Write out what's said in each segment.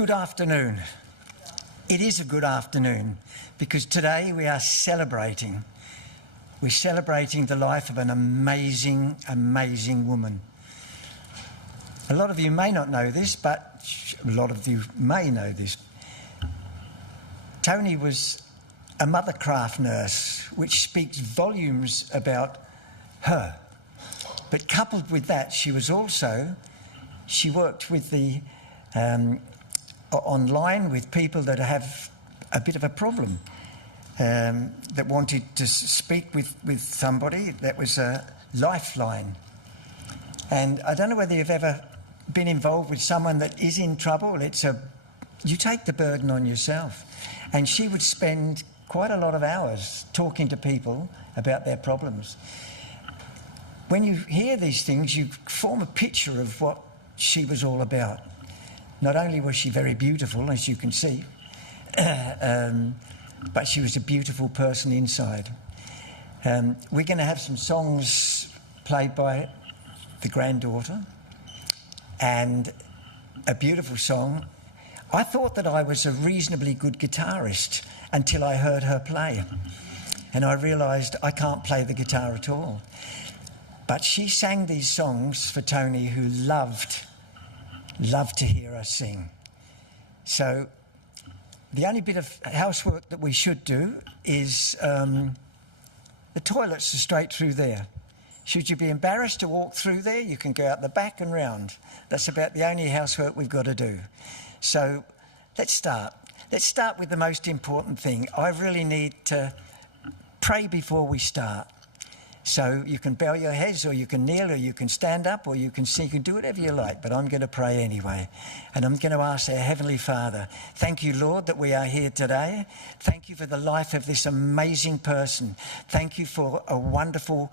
Good afternoon. It is a good afternoon because today we are celebrating. We're celebrating the life of an amazing, amazing woman. A lot of you may not know this, but a lot of you may know this. Toni was a mothercraft nurse, which speaks volumes about her. But coupled with that, she worked with the online with people that have a bit of a problem, that wanted to speak with somebody. That was a lifeline. And I don't know whether you've ever been involved with someone that is in trouble. You take the burden on yourself. And she would spend quite a lot of hours talking to people about their problems. When you hear these things, you form a picture of what she was all about. Not only was she very beautiful, as you can see, but she was a beautiful person inside. We're going to have some songs played by the granddaughter, and a beautiful song. I thought that I was a reasonably good guitarist until I heard her play, and I realised I can't play the guitar at all. But she sang these songs for Toni, who loved to hear us sing. So the only bit of housework that we should do is the toilets are straight through there. Should you be embarrassed to walk through there, you can go out the back and round. That's about the only housework we've got to do. So let's start. Let's start with the most important thing. I really need to pray before we start. So you can bow your heads, or you can kneel, or you can stand up, or you can sing. You can do whatever you like, but I'm going to pray anyway. And I'm going to ask our Heavenly Father, thank you, Lord, that we are here today. Thank you for the life of this amazing person. Thank you for a wonderful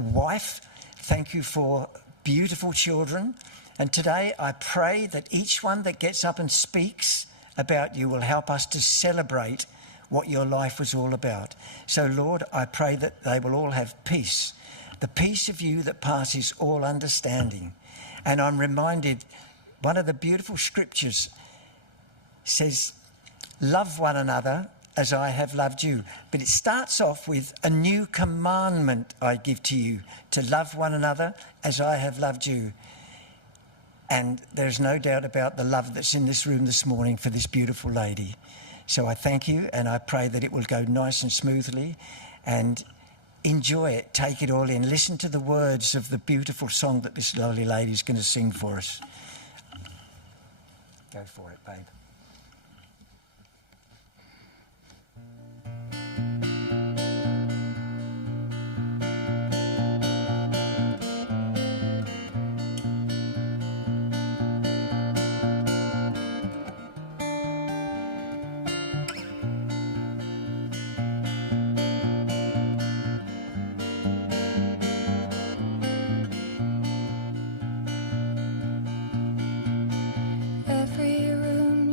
wife. Thank you for beautiful children. And today I pray that each one that gets up and speaks about you will help us to celebrate what your life was all about. So, Lord, I pray that they will all have peace, the peace of you that passes all understanding. And I'm reminded, one of the beautiful scriptures says, love one another as I have loved you. But it starts off with, a new commandment I give to you, to love one another as I have loved you. And there's no doubt about the love that's in this room this morning for this beautiful lady. So I thank you, and I pray that it will go nice and smoothly, and enjoy it, take it all in. Listen to the words of the beautiful song that this lovely lady is going to sing for us. Go for it, babe. Every room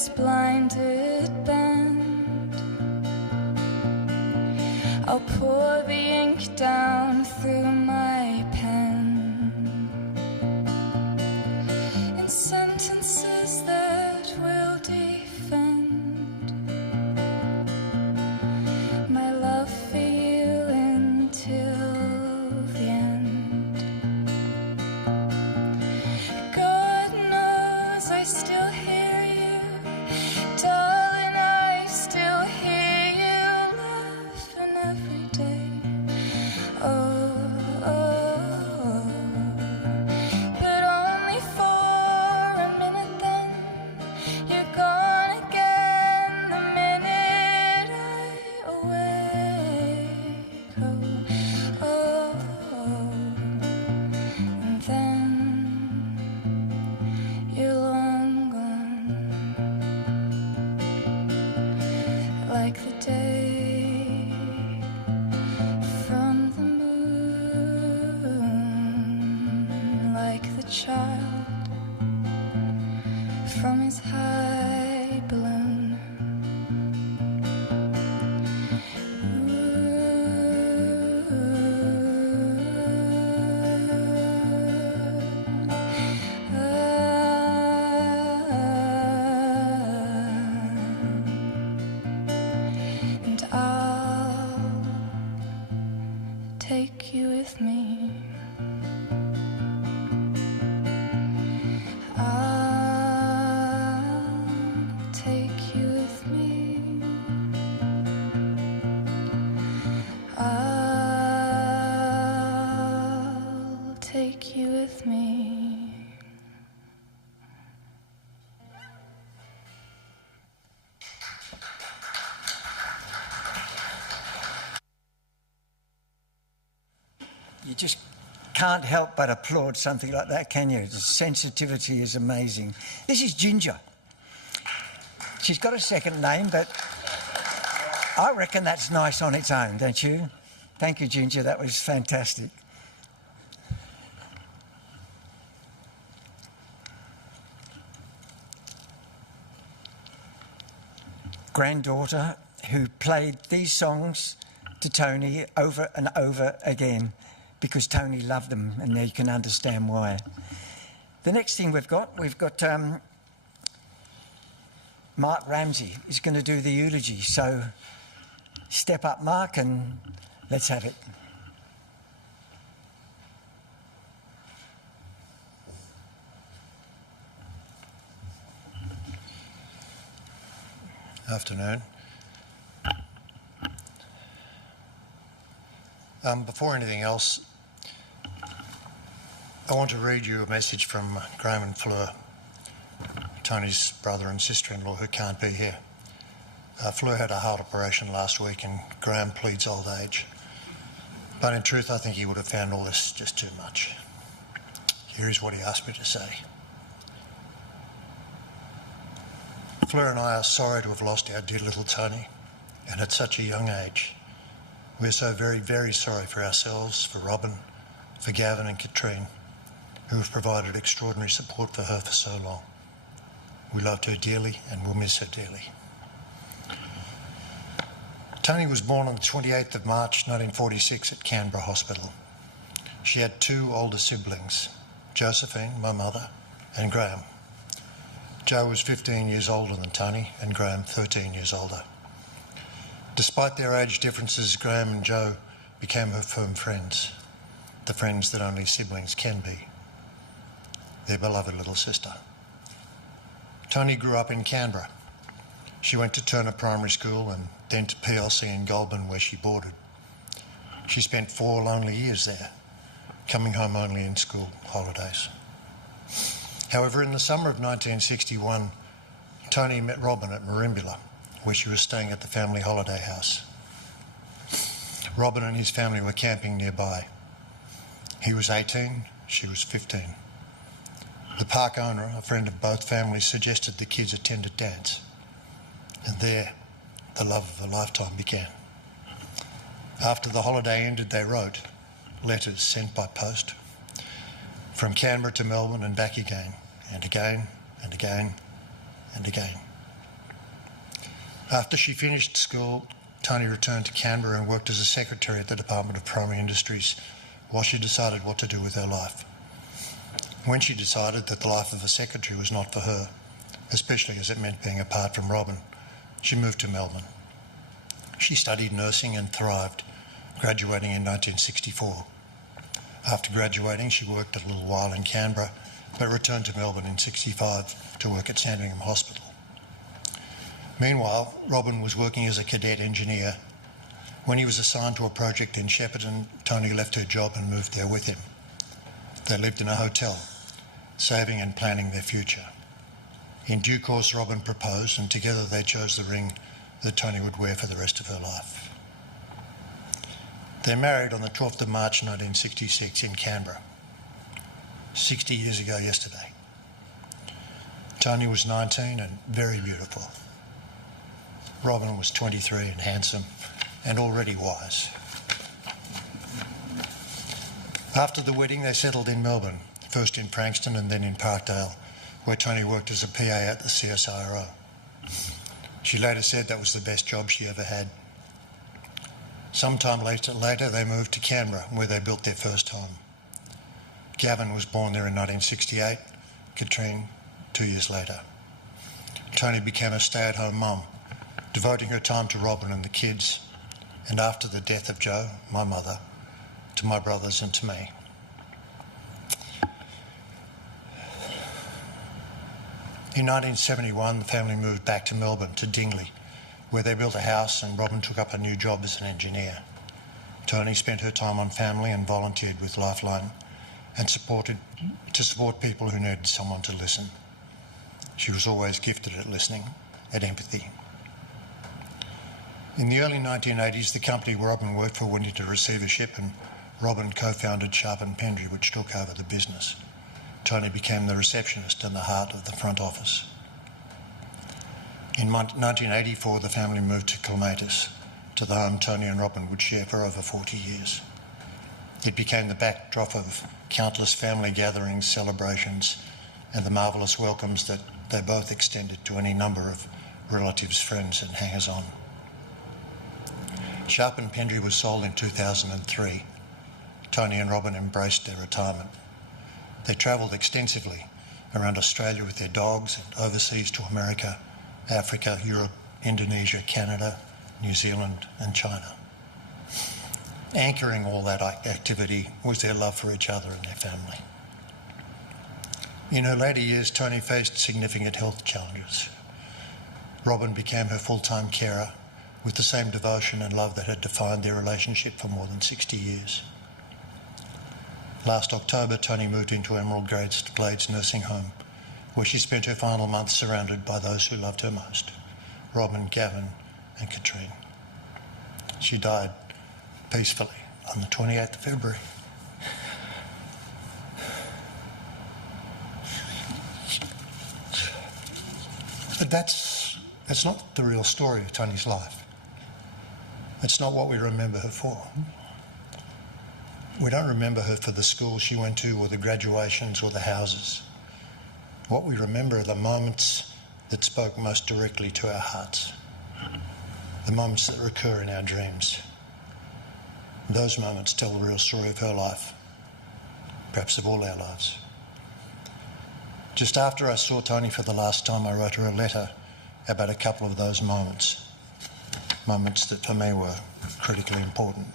this blinded band. I'll pour the ink down through my pen in sentences that will defend my love for you until the end. God knows I still hear you, darling, I still hear you laughing every day. Oh, but only for a minute then. You're gone again the minute I awake. Oh, and then you're long gone, like the day from the moon, like the child from his high balloon. And I'll take you with me. I'll take you with me. I'll take you with me. You just can't help but applaud something like that, can you? The sensitivity is amazing. This is Ginger. She's got a second name, but I reckon that's nice on its own, don't you? Thank you, Ginger. That was fantastic. Granddaughter who played these songs to Toni over and over again because Toni loved them, and now you can understand why. The next thing we've got Mark Ramsey is going to do the eulogy. So step up, Mark, and let's have it. Afternoon. Before anything else, I want to read you a message from Graham and Fleur, Toni's brother and sister-in-law who can't be here. Fleur had a heart operation last week and Graham pleads old age. But in truth, I think he would have found all this just too much. Here is what he asked me to say. Fleur and I are sorry to have lost our dear little Toni, and at such a young age. We're so very, very sorry for ourselves, for Robin, for Gavin and Katrine, who have provided extraordinary support for her for so long. We loved her dearly and will miss her dearly. Toni was born on the 28th of March 1946 at Canberra Hospital. She had two older siblings, Josephine, my mother, and Graham. Joe was 15 years older than Toni and Graham 13 years older. Despite their age differences, Graham and Joe became her firm friends, the friends that only siblings can be, their beloved little sister. Toni grew up in Canberra. She went to Turner Primary School and then to PLC in Goulburn, where she boarded. She spent 4 lonely years there, coming home only in school holidays. However, in the summer of 1961, Toni met Robin at Merimbula, where she was staying at the family holiday house. Robin and his family were camping nearby. He was 18, she was 15. The park owner, a friend of both families, suggested the kids attend a dance. And there, the love of a lifetime began. After the holiday ended, they wrote letters sent by post from Canberra to Melbourne and back again, and again, and again, and again. After she finished school, Toni returned to Canberra and worked as a secretary at the Department of Primary Industries while she decided what to do with her life. When she decided that the life of a secretary was not for her, especially as it meant being apart from Robin, she moved to Melbourne. She studied nursing and thrived, graduating in 1964. After graduating, she worked a little while in Canberra, but returned to Melbourne in 1965 to work at Sandringham Hospital. Meanwhile, Robin was working as a cadet engineer. When he was assigned to a project in Shepparton, Toni left her job and moved there with him. They lived in a hotel, saving and planning their future. In due course, Robin proposed, and together they chose the ring that Toni would wear for the rest of her life. They married on the 12th of March 1966 in Canberra, 60 years ago yesterday. Toni was 19 and very beautiful. Robin was 23 and handsome and already wise. After the wedding, they settled in Melbourne, first in Frankston and then in Parkdale, where Toni worked as a PA at the CSIRO. She later said that was the best job she ever had. Sometime later, they moved to Canberra, where they built their first home. Gavin was born there in 1968, Katrine 2 years later. Toni became a stay-at-home mum, devoting her time to Robin and the kids, and after the death of Joe, my mother, to my brothers and to me. In 1971, the family moved back to Melbourne, to Dingley, where they built a house and Robin took up a new job as an engineer. Toni spent her time on family and volunteered with Lifeline and to support people who needed someone to listen. She was always gifted at listening, at empathy. In the early 1980s, the company Robin worked for went into receivership and Robin co-founded Sharp & Pendry, which took over the business. Toni became the receptionist and the heart of the front office. In 1984, the family moved to Clematis, to the home Toni and Robin would share for over 40 years. It became the backdrop of countless family gatherings, celebrations, and the marvellous welcomes that they both extended to any number of relatives, friends, and hangers-on. Sharp & Pendry was sold in 2003. Toni and Robin embraced their retirement. They travelled extensively around Australia with their dogs and overseas to America, Africa, Europe, Indonesia, Canada, New Zealand and China. Anchoring all that activity was their love for each other and their family. In her later years, Toni faced significant health challenges. Robin became her full-time carer with the same devotion and love that had defined their relationship for more than 60 years. Last October, Toni moved into Emerald Glades nursing home, where she spent her final months surrounded by those who loved her most, Robin, Gavin and Katrine. She died peacefully on the 28th of February. But that's not the real story of Toni's life. It's not what we remember her for. We don't remember her for the school she went to or the graduations or the houses. What we remember are the moments that spoke most directly to our hearts, the moments that recur in our dreams. Those moments tell the real story of her life, perhaps of all our lives. Just after I saw Toni for the last time, I wrote her a letter about a couple of those moments that for me were critically important.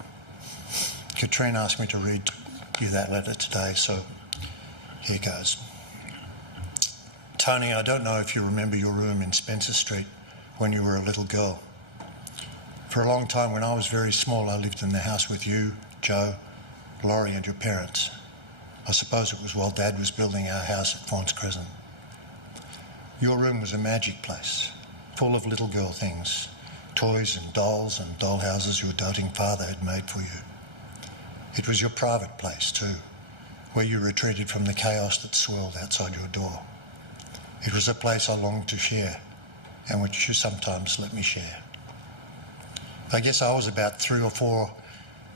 Katrine asked me to read you that letter today, so here goes. Toni, I don't know if you remember your room in Spencer Street when you were a little girl. For a long time, when I was very small, I lived in the house with you, Joe, Laurie and your parents. I suppose it was while Dad was building our house at Fawns Crescent. Your room was a magic place, full of little girl things, toys and dolls and dollhouses your doting father had made for you. It was your private place too, where you retreated from the chaos that swirled outside your door. It was a place I longed to share and which you sometimes let me share. I guess I was about 3 or 4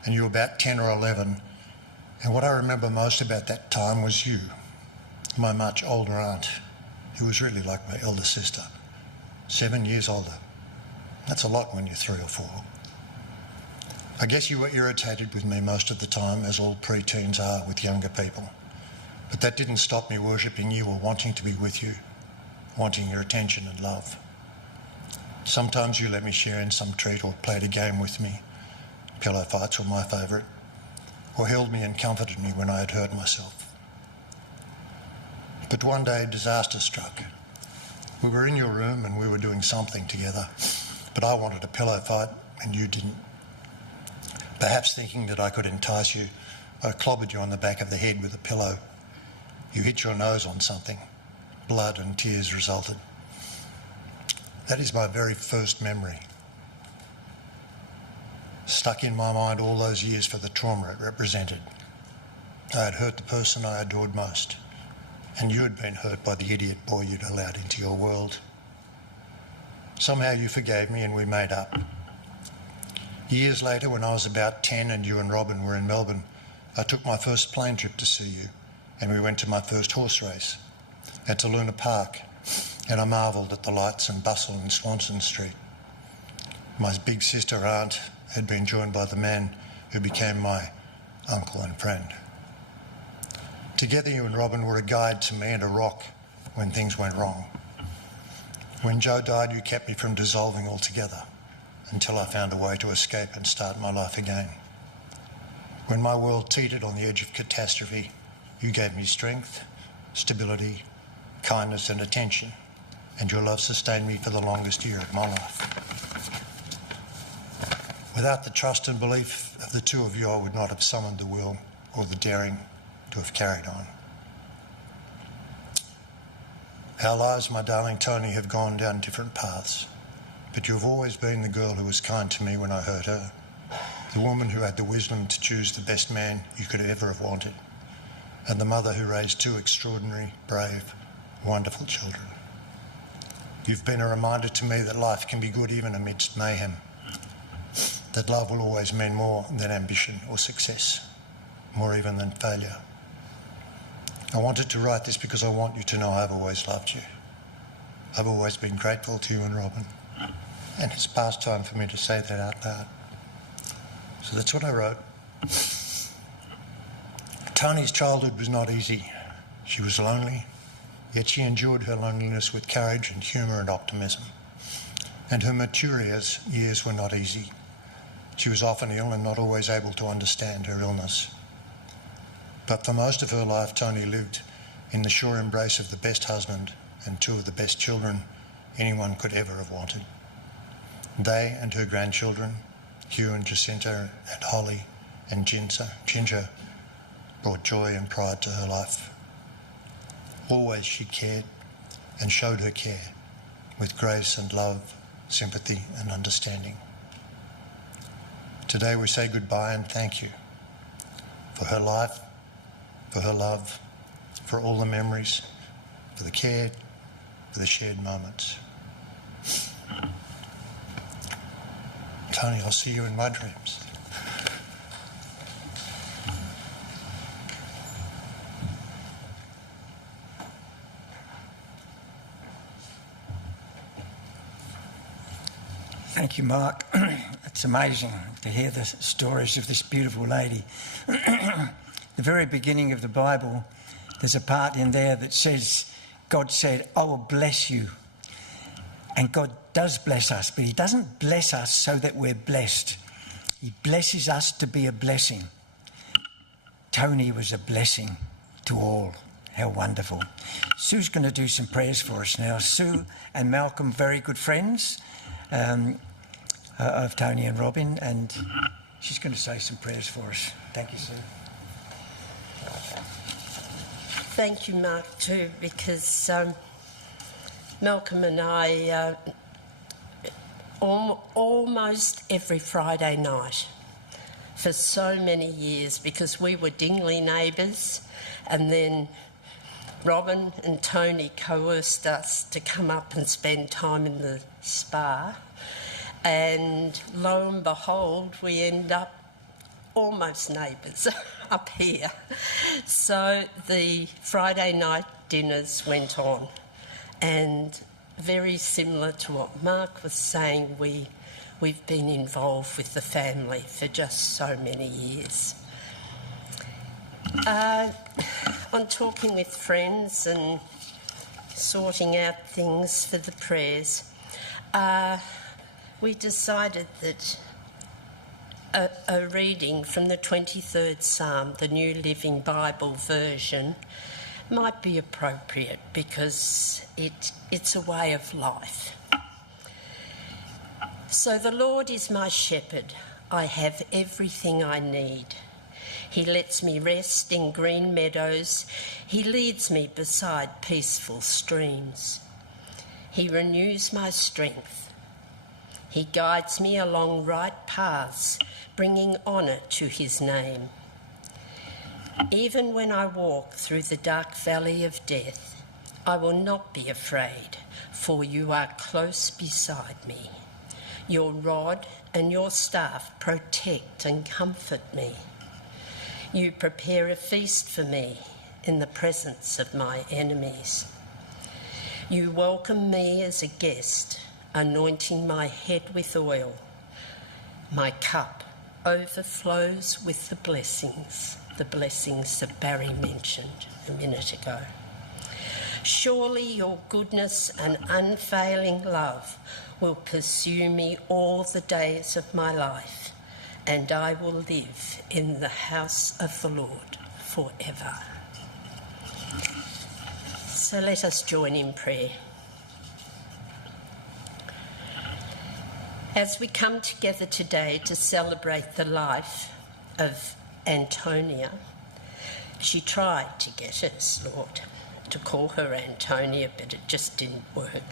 and you were about 10 or 11, and what I remember most about that time was you, my much older aunt, who was really like my elder sister, 7 years older. That's a lot when you're 3 or 4. I guess you were irritated with me most of the time, as all pre-teens are with younger people. But that didn't stop me worshipping you or wanting to be with you, wanting your attention and love. Sometimes you let me share in some treat or played a game with me. Pillow fights were my favourite. Or held me and comforted me when I had hurt myself. But one day disaster struck. We were in your room and we were doing something together, but I wanted a pillow fight and you didn't. Perhaps thinking that I could entice you, I clobbered you on the back of the head with a pillow. You hit your nose on something. Blood and tears resulted. That is my very first memory. Stuck in my mind all those years for the trauma it represented. I had hurt the person I adored most, and you had been hurt by the idiot boy you'd allowed into your world. Somehow you forgave me and we made up. Years later, when I was about 10 and you and Robin were in Melbourne, I took my first plane trip to see you, and we went to my first horse race at Luna Park, and I marvelled at the lights and bustle in Swanston Street. My big sister aunt had been joined by the man who became my uncle and friend. Together you and Robin were a guide to me and a rock when things went wrong. When Joe died, you kept me from dissolving altogether until I found a way to escape and start my life again. When my world teetered on the edge of catastrophe, you gave me strength, stability, kindness and attention, and your love sustained me for the longest year of my life. Without the trust and belief of the two of you, I would not have summoned the will or the daring to have carried on. Our lives, my darling Toni, have gone down different paths, but you have always been the girl who was kind to me when I hurt her, the woman who had the wisdom to choose the best man you could ever have wanted, and the mother who raised 2 extraordinary, brave, wonderful children. You've been a reminder to me that life can be good even amidst mayhem, that love will always mean more than ambition or success, more even than failure. I wanted to write this because I want you to know I've always loved you. I've always been grateful to you and Robin, and it's past time for me to say that out loud. So that's what I wrote. Toni's childhood was not easy. She was lonely, yet she endured her loneliness with courage and humour and optimism. And her mature years were not easy. She was often ill and not always able to understand her illness. But for most of her life, Toni lived in the sure embrace of the best husband and 2 of the best children anyone could ever have wanted. They and her grandchildren, Hugh and Jacinta and Holly and Ginger, brought joy and pride to her life. Always she cared and showed her care with grace and love, sympathy and understanding. Today we say goodbye and thank you for her life, for her love, for all the memories, for the care, for the shared moments. Toni, I'll see you in my dreams. Thank you, Mark. It's amazing to hear the stories of this beautiful lady. The very beginning of the Bible, there's a part in there that says, God said, I will bless you. And God does bless us, but he doesn't bless us so that we're blessed. He blesses us to be a blessing. Toni was a blessing to all. How wonderful. Sue's going to do some prayers for us now. Sue and Malcolm, very good friends of Toni and Robin, and she's going to say some prayers for us. Thank you, Sue. Thank you, Mark, too, because Malcolm and I, almost every Friday night for so many years, because we were Dingley neighbours, and then Robin and Toni coerced us to come up and spend time in the spa, and lo and behold, we end up almost neighbours up here. So the Friday night dinners went on, and very similar to what Mark was saying, we we've been involved with the family for just so many years. On talking with friends and sorting out things for the prayers, we decided that a reading from the 23rd Psalm, the New Living Bible version, might be appropriate because it's a way of life. So the Lord is my shepherd. I have everything I need. He lets me rest in green meadows. He leads me beside peaceful streams. He renews my strength. He guides me along right paths, bringing honour to his name. Even when I walk through the dark valley of death, I will not be afraid, for you are close beside me. Your rod and your staff protect and comfort me. You prepare a feast for me in the presence of my enemies. You welcome me as a guest, anointing my head with oil. My cup overflows with the blessings that Barry mentioned a minute ago. Surely your goodness and unfailing love will pursue me all the days of my life, and I will live in the house of the Lord forever. So let us join in prayer. As we come together today to celebrate the life of Antonia, she tried to get us, Lord, to call her Antonia, but it just didn't work.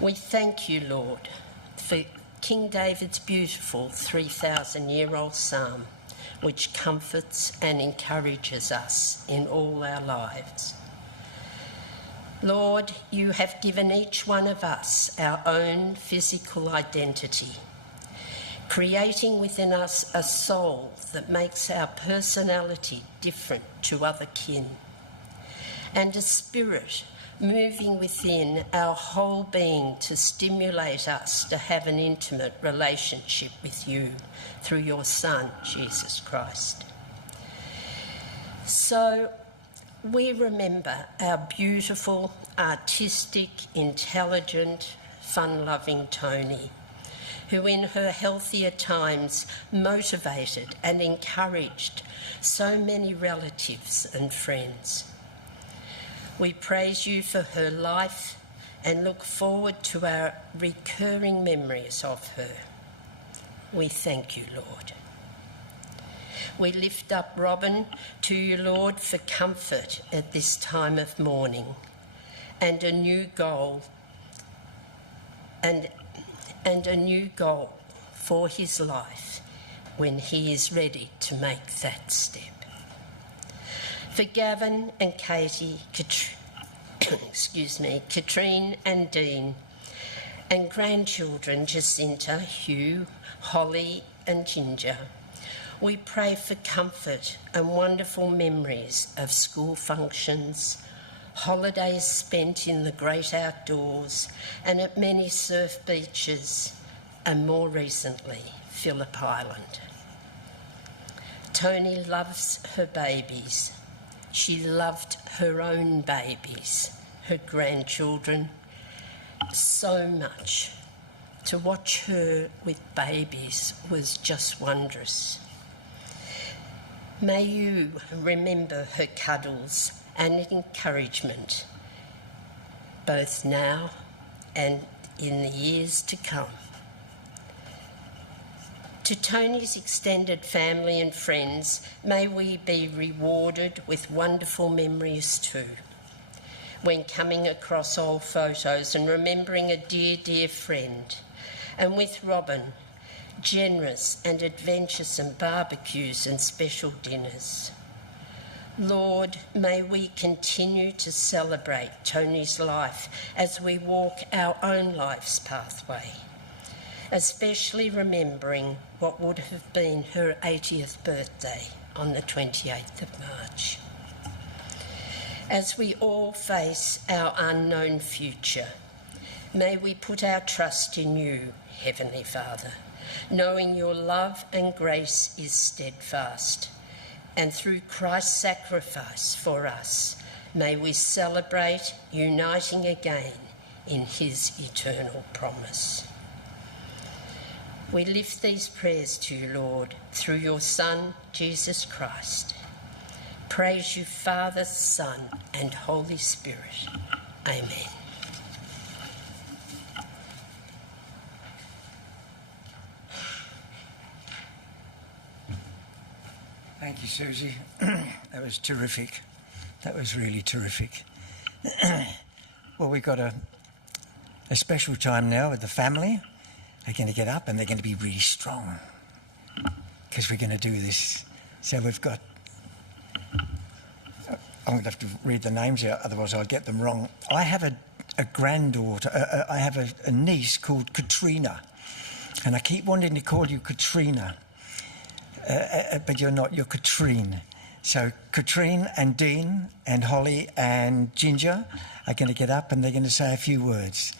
We thank you, Lord, for King David's beautiful 3,000-year-old psalm, which comforts and encourages us in all our lives. Lord, you have given each one of us our own physical identity, creating within us a soul that makes our personality different to other kin, and a spirit moving within our whole being to stimulate us to have an intimate relationship with you through your Son, Jesus Christ. So we remember our beautiful, artistic, intelligent, fun-loving Toni, who in her healthier times motivated and encouraged so many relatives and friends. We praise you for her life and look forward to our recurring memories of her. We thank you, Lord. We lift up Robin to you, Lord, for comfort at this time of mourning and a new goal and a new goal for his life when he is ready to make that step. For Gavin and Katie, Katrine and Dean, and grandchildren Jacinta, Hugh, Holly and Ginger, we pray for comfort and wonderful memories of school functions, holidays spent in the great outdoors and at many surf beaches, and more recently, Phillip Island. Toni loves her babies. She loved her own babies, her grandchildren, so much. To watch her with babies was just wondrous. May you remember her cuddles and encouragement, both now and in the years to come. To Toni's extended family and friends, may we be rewarded with wonderful memories too. When coming across old photos and remembering a dear, dear friend, and with Robin, generous and adventuresome barbecues and special dinners. Lord, may we continue to celebrate Toni's life as we walk our own life's pathway, especially remembering what would have been her 80th birthday on the 28th of March. As we all face our unknown future, May we put our trust in you, Heavenly Father, knowing your love and grace is steadfast. And through Christ's sacrifice for us, may we celebrate uniting again in his eternal promise. We lift these prayers to you, Lord, through your Son, Jesus Christ. Praise you, Father, Son, and Holy Spirit. Amen. Thank you, Susie. That was terrific. That was really terrific. Well, we've got a special time now with the family. They're going to get up and they're going to be really strong because we're going to do this. So we've got... I'm going to have to read the names out, otherwise I'll get them wrong. I have a granddaughter, I have a niece called Katrina, and I keep wanting to call you Katrina, but you're not, you're Katrine. So Katrine and Dean and Holly and Ginger are going to get up and they're going to say a few words,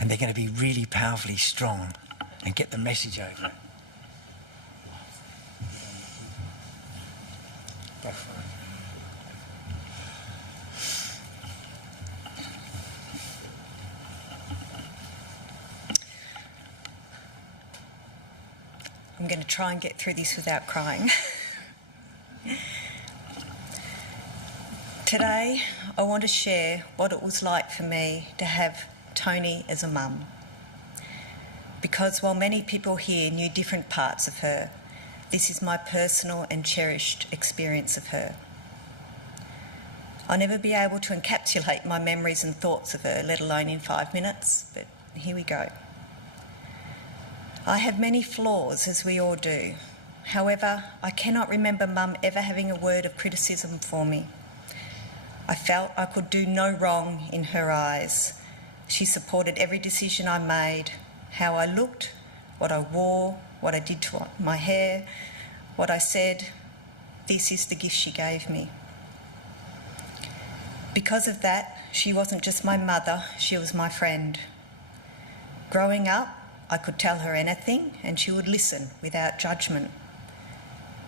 and they're going to be really powerfully strong and get the message over. I'm going to try and get through this without crying. Today, I want to share what it was like for me to have Toni as a mum. Because while many people here knew different parts of her, this is my personal and cherished experience of her. I'll never be able to encapsulate my memories and thoughts of her, let alone in 5 minutes, but here we go. I have many flaws, as we all do. However, I cannot remember Mum ever having a word of criticism for me. I felt I could do no wrong in her eyes. She supported every decision I made, how I looked, what I wore, what I did to my hair, what I said. This is the gift she gave me. Because of that, she wasn't just my mother, she was my friend. Growing up, I could tell her anything and she would listen without judgment.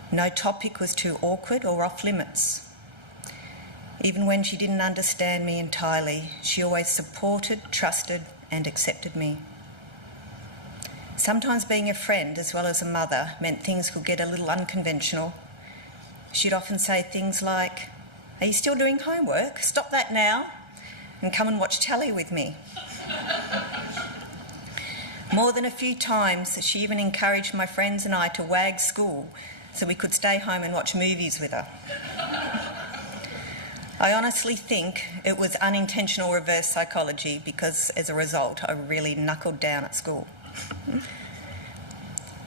No topic was too awkward or off limits. Even when she didn't understand me entirely, she always supported, trusted and accepted me. Sometimes being a friend as well as a mother meant things could get a little unconventional. She'd often say things like, "Are you still doing homework? Stop that now and come and watch telly with me." More than a few times, she even encouraged my friends and I to wag school so we could stay home and watch movies with her. I honestly think it was unintentional reverse psychology because, as a result, I really knuckled down at school.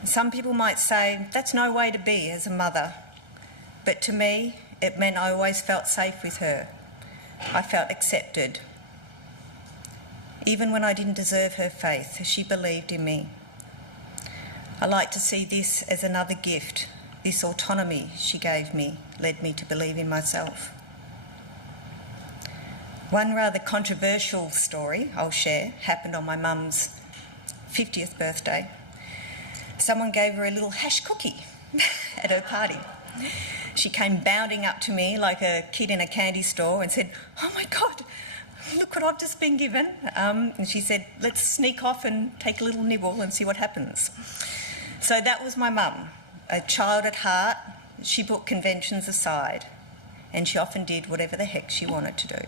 Some people might say, that's no way to be as a mother. But to me, it meant I always felt safe with her. I felt accepted. Even when I didn't deserve her faith, she believed in me. I like to see this as another gift. This autonomy she gave me led me to believe in myself. One rather controversial story I'll share happened on my mum's 50th birthday. Someone gave her a little hash cookie at her party. She came bounding up to me like a kid in a candy store and said, "Oh my God, look what I've just been given." And she said, "Let's sneak off and take a little nibble and see what happens." So that was my mum, a child at heart. She put conventions aside and she often did whatever the heck she wanted to do.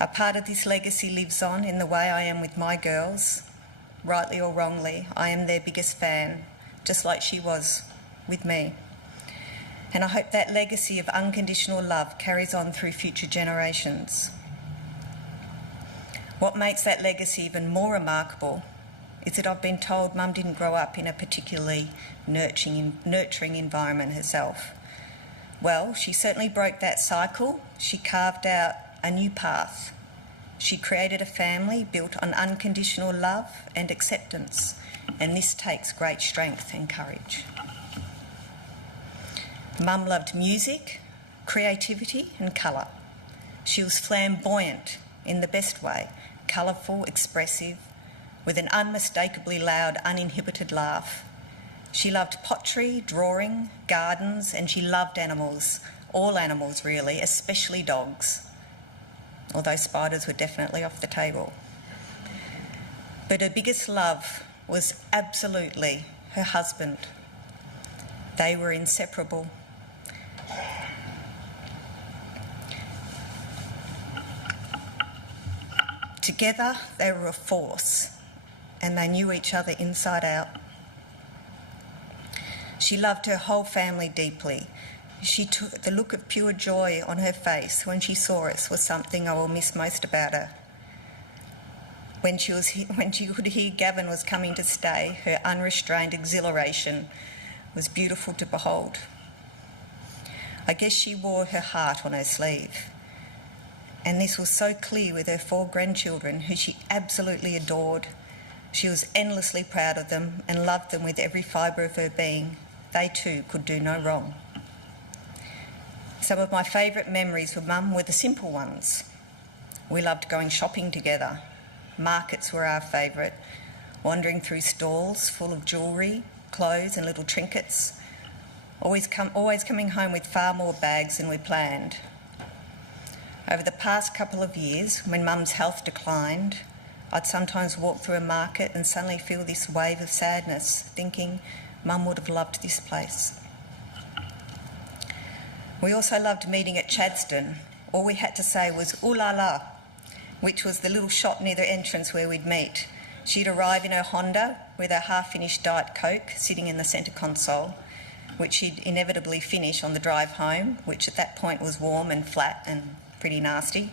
A part of this legacy lives on in the way I am with my girls. Rightly or wrongly, I am their biggest fan, just like she was with me. And I hope that legacy of unconditional love carries on through future generations. What makes that legacy even more remarkable is that I've been told Mum didn't grow up in a particularly nurturing environment herself. Well, she certainly broke that cycle. She carved out a new path. She created a family built on unconditional love and acceptance, and this takes great strength and courage. Mum loved music, creativity and colour. She was flamboyant in the best way, colourful, expressive, with an unmistakably loud, uninhibited laugh. She loved pottery, drawing, gardens, and she loved animals. All animals, really, especially dogs. Although spiders were definitely off the table. But her biggest love was absolutely her husband. They were inseparable. Together, they were a force, and they knew each other inside out. She loved her whole family deeply. The look of pure joy on her face when she saw us was something I will miss most about her. When she could hear Gavin was coming to stay, her unrestrained exhilaration was beautiful to behold. I guess she wore her heart on her sleeve. And this was so clear with her 4 grandchildren, who she absolutely adored. She was endlessly proud of them and loved them with every fibre of her being. They too could do no wrong. Some of my favourite memories with Mum were the simple ones. We loved going shopping together. Markets were our favourite, wandering through stalls full of jewellery, clothes and little trinkets, always coming home with far more bags than we planned. Over the past couple of years, when Mum's health declined, I'd sometimes walk through a market and suddenly feel this wave of sadness, thinking Mum would have loved this place. We also loved meeting at Chadstone. All we had to say was "ooh la la," which was the little shop near the entrance where we'd meet. She'd arrive in her Honda with her half-finished Diet Coke sitting in the centre console, which she'd inevitably finish on the drive home, which at that point was warm and flat and pretty nasty.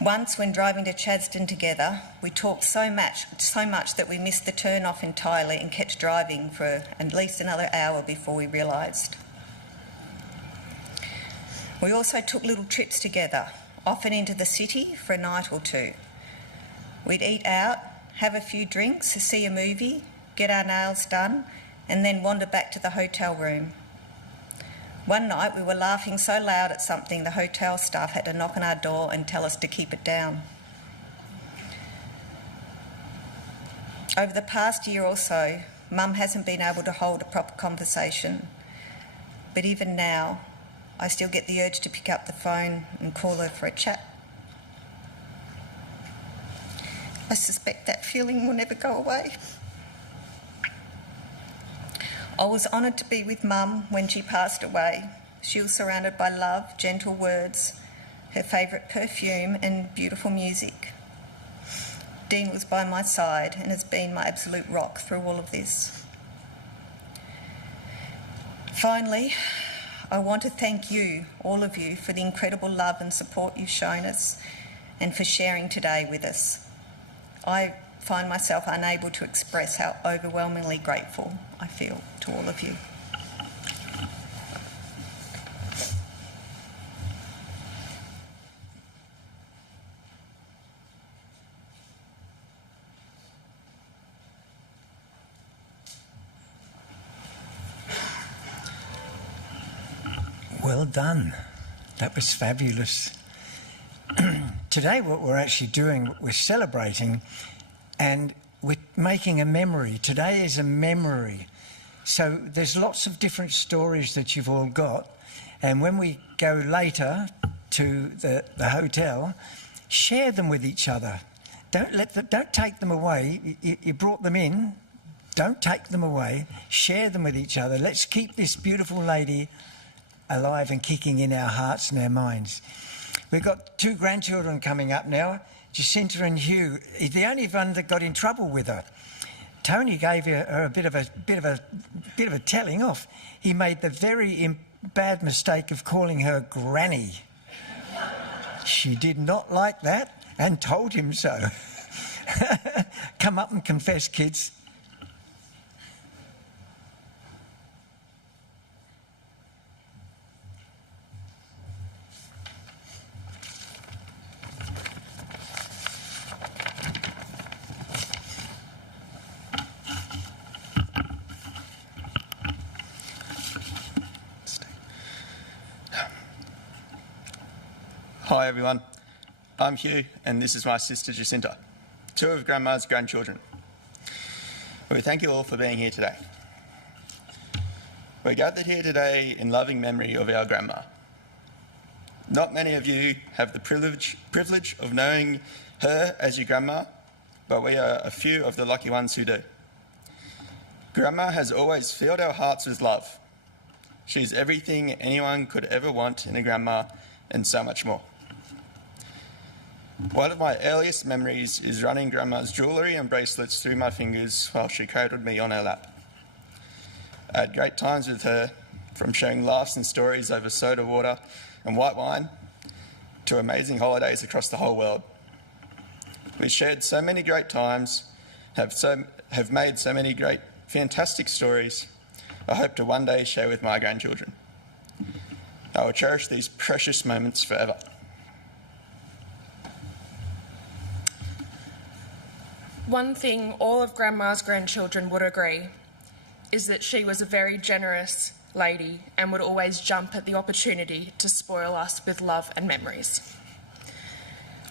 Once, when driving to Chadstone together, we talked so much that we missed the turn-off entirely and kept driving for at least another hour before we realised. We also took little trips together, often into the city for a night or two. We'd eat out, have a few drinks, see a movie, get our nails done, and then wander back to the hotel room. One night we were laughing so loud at something the hotel staff had to knock on our door and tell us to keep it down. Over the past year or so, Mum hasn't been able to hold a proper conversation, but even now, I still get the urge to pick up the phone and call her for a chat. I suspect that feeling will never go away. I was honoured to be with Mum when she passed away. She was surrounded by love, gentle words, her favourite perfume and beautiful music. Dean was by my side and has been my absolute rock through all of this. Finally, I want to thank you, all of you, for the incredible love and support you've shown us and for sharing today with us. I find myself unable to express how overwhelmingly grateful I feel to all of you. Well done. That was fabulous. Today what we're actually doing, we're celebrating and we're making a memory. Today is a memory. So there's lots of different stories that you've all got. And when we go later to the hotel, share them with each other. Don't take them away. You brought them in. Don't take them away. Share them with each other. Let's keep this beautiful lady alive and kicking in our hearts and our minds. We've got 2 grandchildren coming up now, Jacinta and Hugh. He's the only one that got in trouble with her. Toni gave her a bit of a telling off. He made the very bad mistake of calling her Granny. She did not like that and told him so. Come up and confess, kids. Hi everyone. I'm Hugh, and this is my sister Jacinta, two of Grandma's grandchildren. We thank you all for being here today. We're gathered here today in loving memory of our grandma. Not many of you have the privilege of knowing her as your grandma, but we are a few of the lucky ones who do. Grandma has always filled our hearts with love. She's everything anyone could ever want in a grandma, and so much more. One of my earliest memories is running Grandma's jewellery and bracelets through my fingers while she cradled me on her lap. I had great times with her, from sharing laughs and stories over soda water and white wine to amazing holidays across the whole world. We shared so many great times, have made so many great, fantastic stories I hope to one day share with my grandchildren. I will cherish these precious moments forever. One thing all of Grandma's grandchildren would agree is that she was a very generous lady and would always jump at the opportunity to spoil us with love and memories.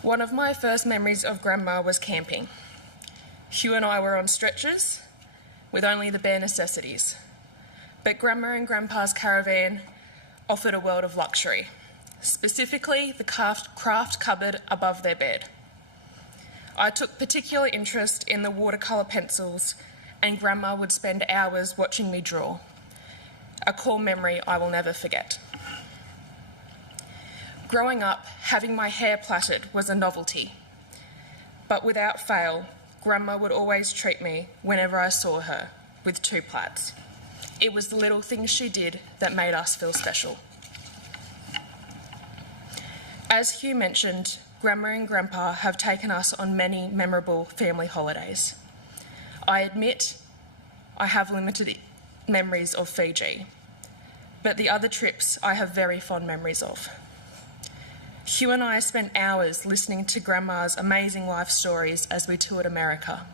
One of my first memories of Grandma was camping. Hugh and I were on stretchers with only the bare necessities, but Grandma and Grandpa's caravan offered a world of luxury, specifically the craft cupboard above their bed. I took particular interest in the watercolour pencils, and Grandma would spend hours watching me draw, a core memory I will never forget. Growing up, having my hair plaited was a novelty, but without fail, Grandma would always treat me, whenever I saw her, with two plaits. It was the little things she did that made us feel special. As Hugh mentioned, Grandma and Grandpa have taken us on many memorable family holidays. I admit I have limited memories of Fiji, but the other trips I have very fond memories of. Hugh and I spent hours listening to Grandma's amazing life stories as we toured America.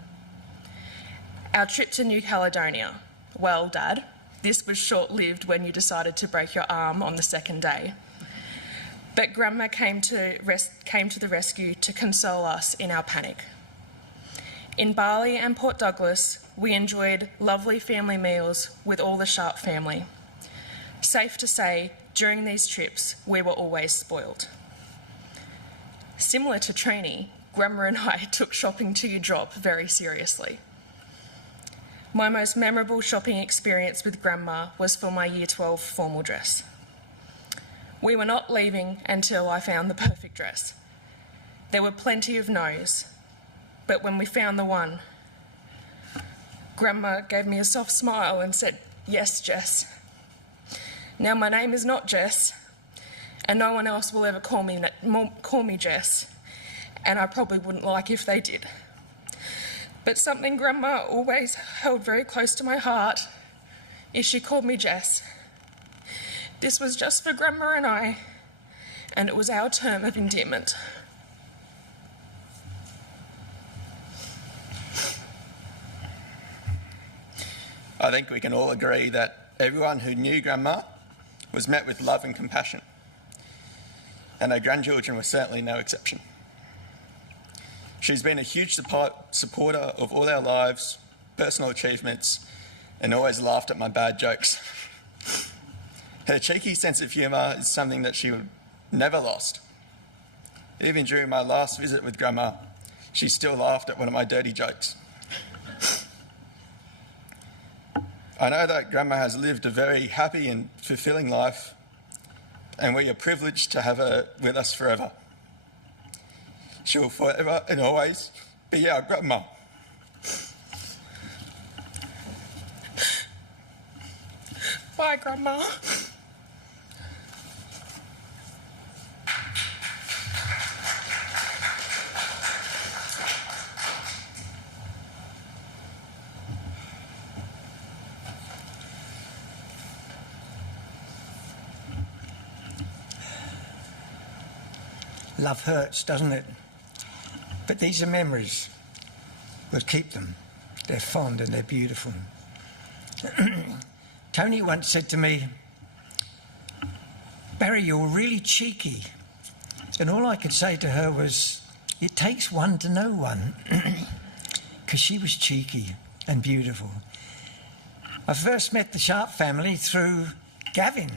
Our trip to New Caledonia, well, Dad, this was short-lived when you decided to break your arm on the second day. But Grandma came to the rescue to console us in our panic. In Bali and Port Douglas, we enjoyed lovely family meals with all the Sharp family. Safe to say, during these trips, we were always spoiled. Similar to Toni, Grandma and I took shopping till you drop very seriously. My most memorable shopping experience with Grandma was for my Year 12 formal dress. We were not leaving until I found the perfect dress. There were plenty of no's, but when we found the one, Grandma gave me a soft smile and said, "Yes, Jess." Now my name is not Jess, and no one else will ever call me Jess, and I probably wouldn't like if they did. But something Grandma always held very close to my heart is she called me Jess. This was just for Grandma and I, and it was our term of endearment. I think we can all agree that everyone who knew Grandma was met with love and compassion, and our grandchildren were certainly no exception. She's been a huge supporter of all our lives, personal achievements, and always laughed at my bad jokes. Her cheeky sense of humour is something that she never lost. Even during my last visit with Grandma, she still laughed at one of my dirty jokes. I know that Grandma has lived a very happy and fulfilling life, and we are privileged to have her with us forever. She will forever and always be our Grandma. Bye, Grandma. Love hurts, doesn't it? But these are memories. We'll keep them. They're fond and they're beautiful. Toni once said to me, "Barry, you're really cheeky. And all I could say to her was, it takes one to know one, because she was cheeky and beautiful. I first met the Sharp family through Gavin,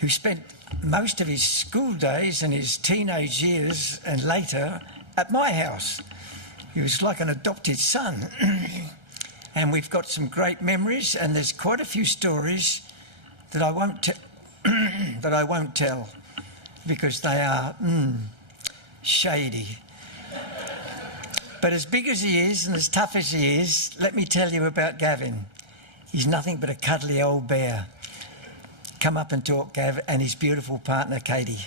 who spent most of his school days and his teenage years and later at my house. He was like an adopted son. And we've got some great memories, and there's quite a few stories that I won't tell because they are shady. But as big as he is and as tough as he is, let me tell you about Gavin. He's nothing but a cuddly old bear. Come up and talk, Gav, and his beautiful partner, Katie.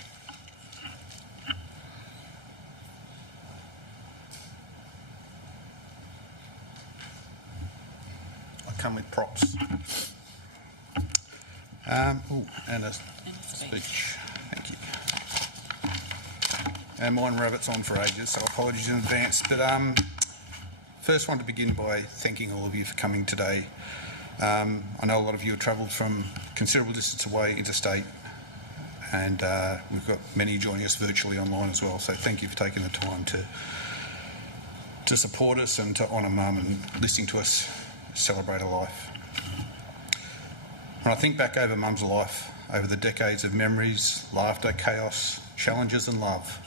I come with props. And a speech. Thank you. And mine rabbit's on for ages, so apologies in advance. But first, I want to begin by thanking all of you for coming today. I know a lot of you have travelled from considerable distance away interstate, and we've got many joining us virtually online as well, so thank you for taking the time to support us and to honour Mum and listening to us celebrate her life. When I think back over Mum's life, over the decades of memories, laughter, chaos, challenges and love,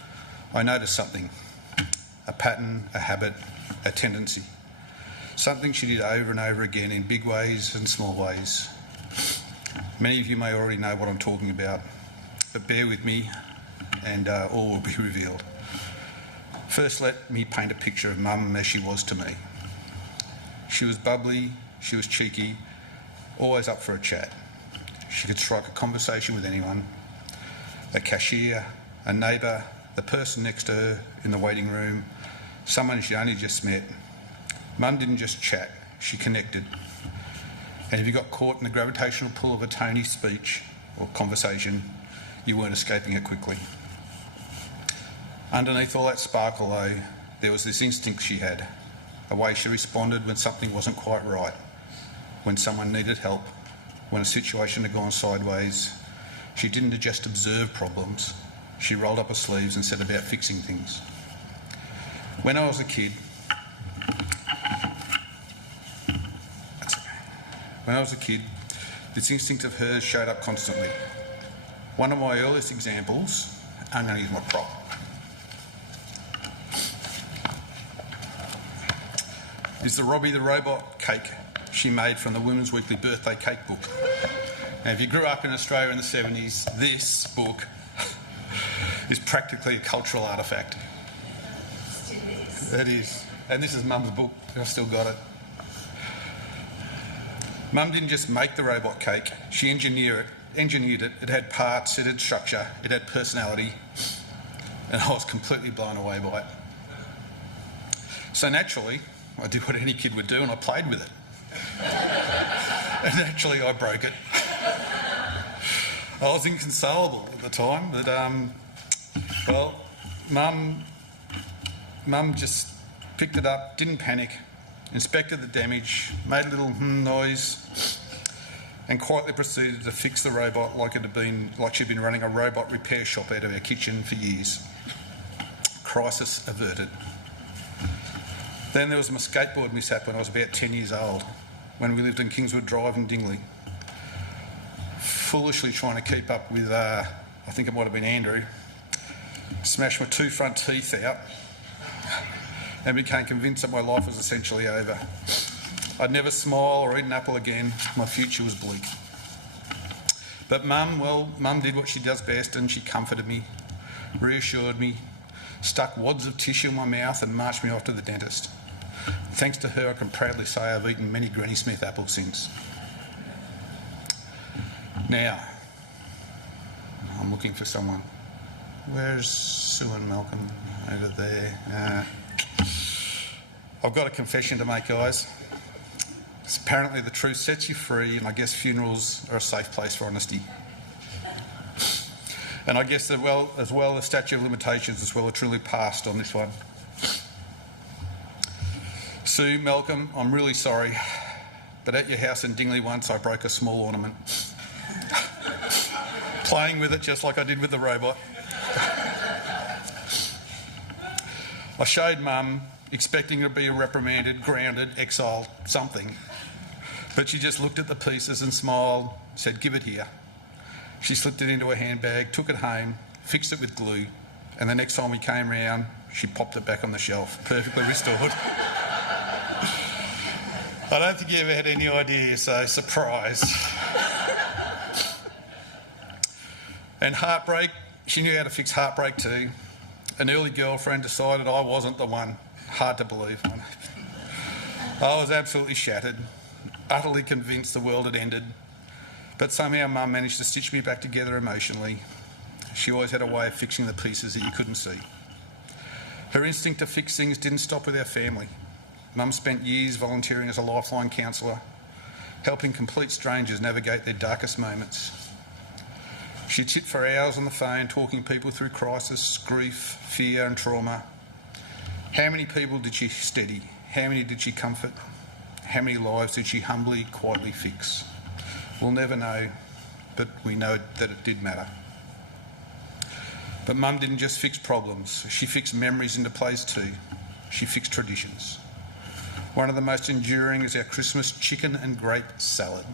I noticed something, a pattern, a habit, a tendency. Something she did over and over again in big ways and small ways. Many of you may already know what I'm talking about, but bear with me and all will be revealed. First, let me paint a picture of Mum as she was to me. She was bubbly, she was cheeky, always up for a chat. She could strike a conversation with anyone, a cashier, a neighbour, the person next to her in the waiting room, someone she only just met. Mum didn't just chat, she connected. And if you got caught in the gravitational pull of a Toni speech or conversation, you weren't escaping it quickly. Underneath all that sparkle, though, there was this instinct she had, a way she responded when something wasn't quite right, when someone needed help, when a situation had gone sideways. She didn't just observe problems, she rolled up her sleeves and set about fixing things. When I was a kid, this instinct of hers showed up constantly. One of my earliest examples, I'm going to use my prop, is the Robbie the Robot cake she made from the Women's Weekly Birthday Cake book. And if you grew up in Australia in the 70s, this book is practically a cultural artefact. It is. And this is Mum's book. I've still got it. Mum didn't just make the robot cake, she engineered it. It had parts, it had structure, it had personality, and I was completely blown away by it. So naturally, I did what any kid would do and I played with it. And naturally, I broke it. I was inconsolable at the time that, Mum just picked it up, didn't panic, inspected the damage, made a little noise, and quietly proceeded to fix the robot like she'd been running a robot repair shop out of her kitchen for years. Crisis averted. Then there was my skateboard mishap when I was about 10 years old, when we lived in Kingswood Drive in Dingley. Foolishly trying to keep up with, I think it might have been Andrew, smashed my 2 front teeth out and became convinced that my life was essentially over. I'd never smile or eat an apple again. My future was bleak. But Mum did what she does best, and she comforted me, reassured me, stuck wads of tissue in my mouth and marched me off to the dentist. Thanks to her, I can proudly say I've eaten many Granny Smith apples since. Now, I'm looking for someone. Where's Sue and Malcolm? Over there. I've got a confession to make, guys. Apparently the truth sets you free, and I guess funerals are a safe place for honesty. And I guess that, the statute of limitations as well are truly passed on this one. Sue, Malcolm, I'm really sorry, but at your house in Dingley once I broke a small ornament. Playing with it just like I did with the robot. I showed Mum, expecting her to be reprimanded, grounded, exiled, something. But she just looked at the pieces and smiled, said, "Give it here." She slipped it into her handbag, took it home, fixed it with glue, and the next time we came round, she popped it back on the shelf, perfectly restored. I don't think you ever had any idea, so surprise. And heartbreak, she knew how to fix heartbreak too. An early girlfriend decided I wasn't the one. Hard to believe. I was absolutely shattered, utterly convinced the world had ended. But somehow Mum managed to stitch me back together emotionally. She always had a way of fixing the pieces that you couldn't see. Her instinct to fix things didn't stop with our family. Mum spent years volunteering as a lifeline counsellor, helping complete strangers navigate their darkest moments. She'd sit for hours on the phone talking people through crisis, grief, fear and trauma. How many people did she steady? How many did she comfort? How many lives did she humbly, quietly fix? We'll never know, but we know that it did matter. But Mum didn't just fix problems, she fixed memories into place too. She fixed traditions. One of the most enduring is our Christmas chicken and grape salad.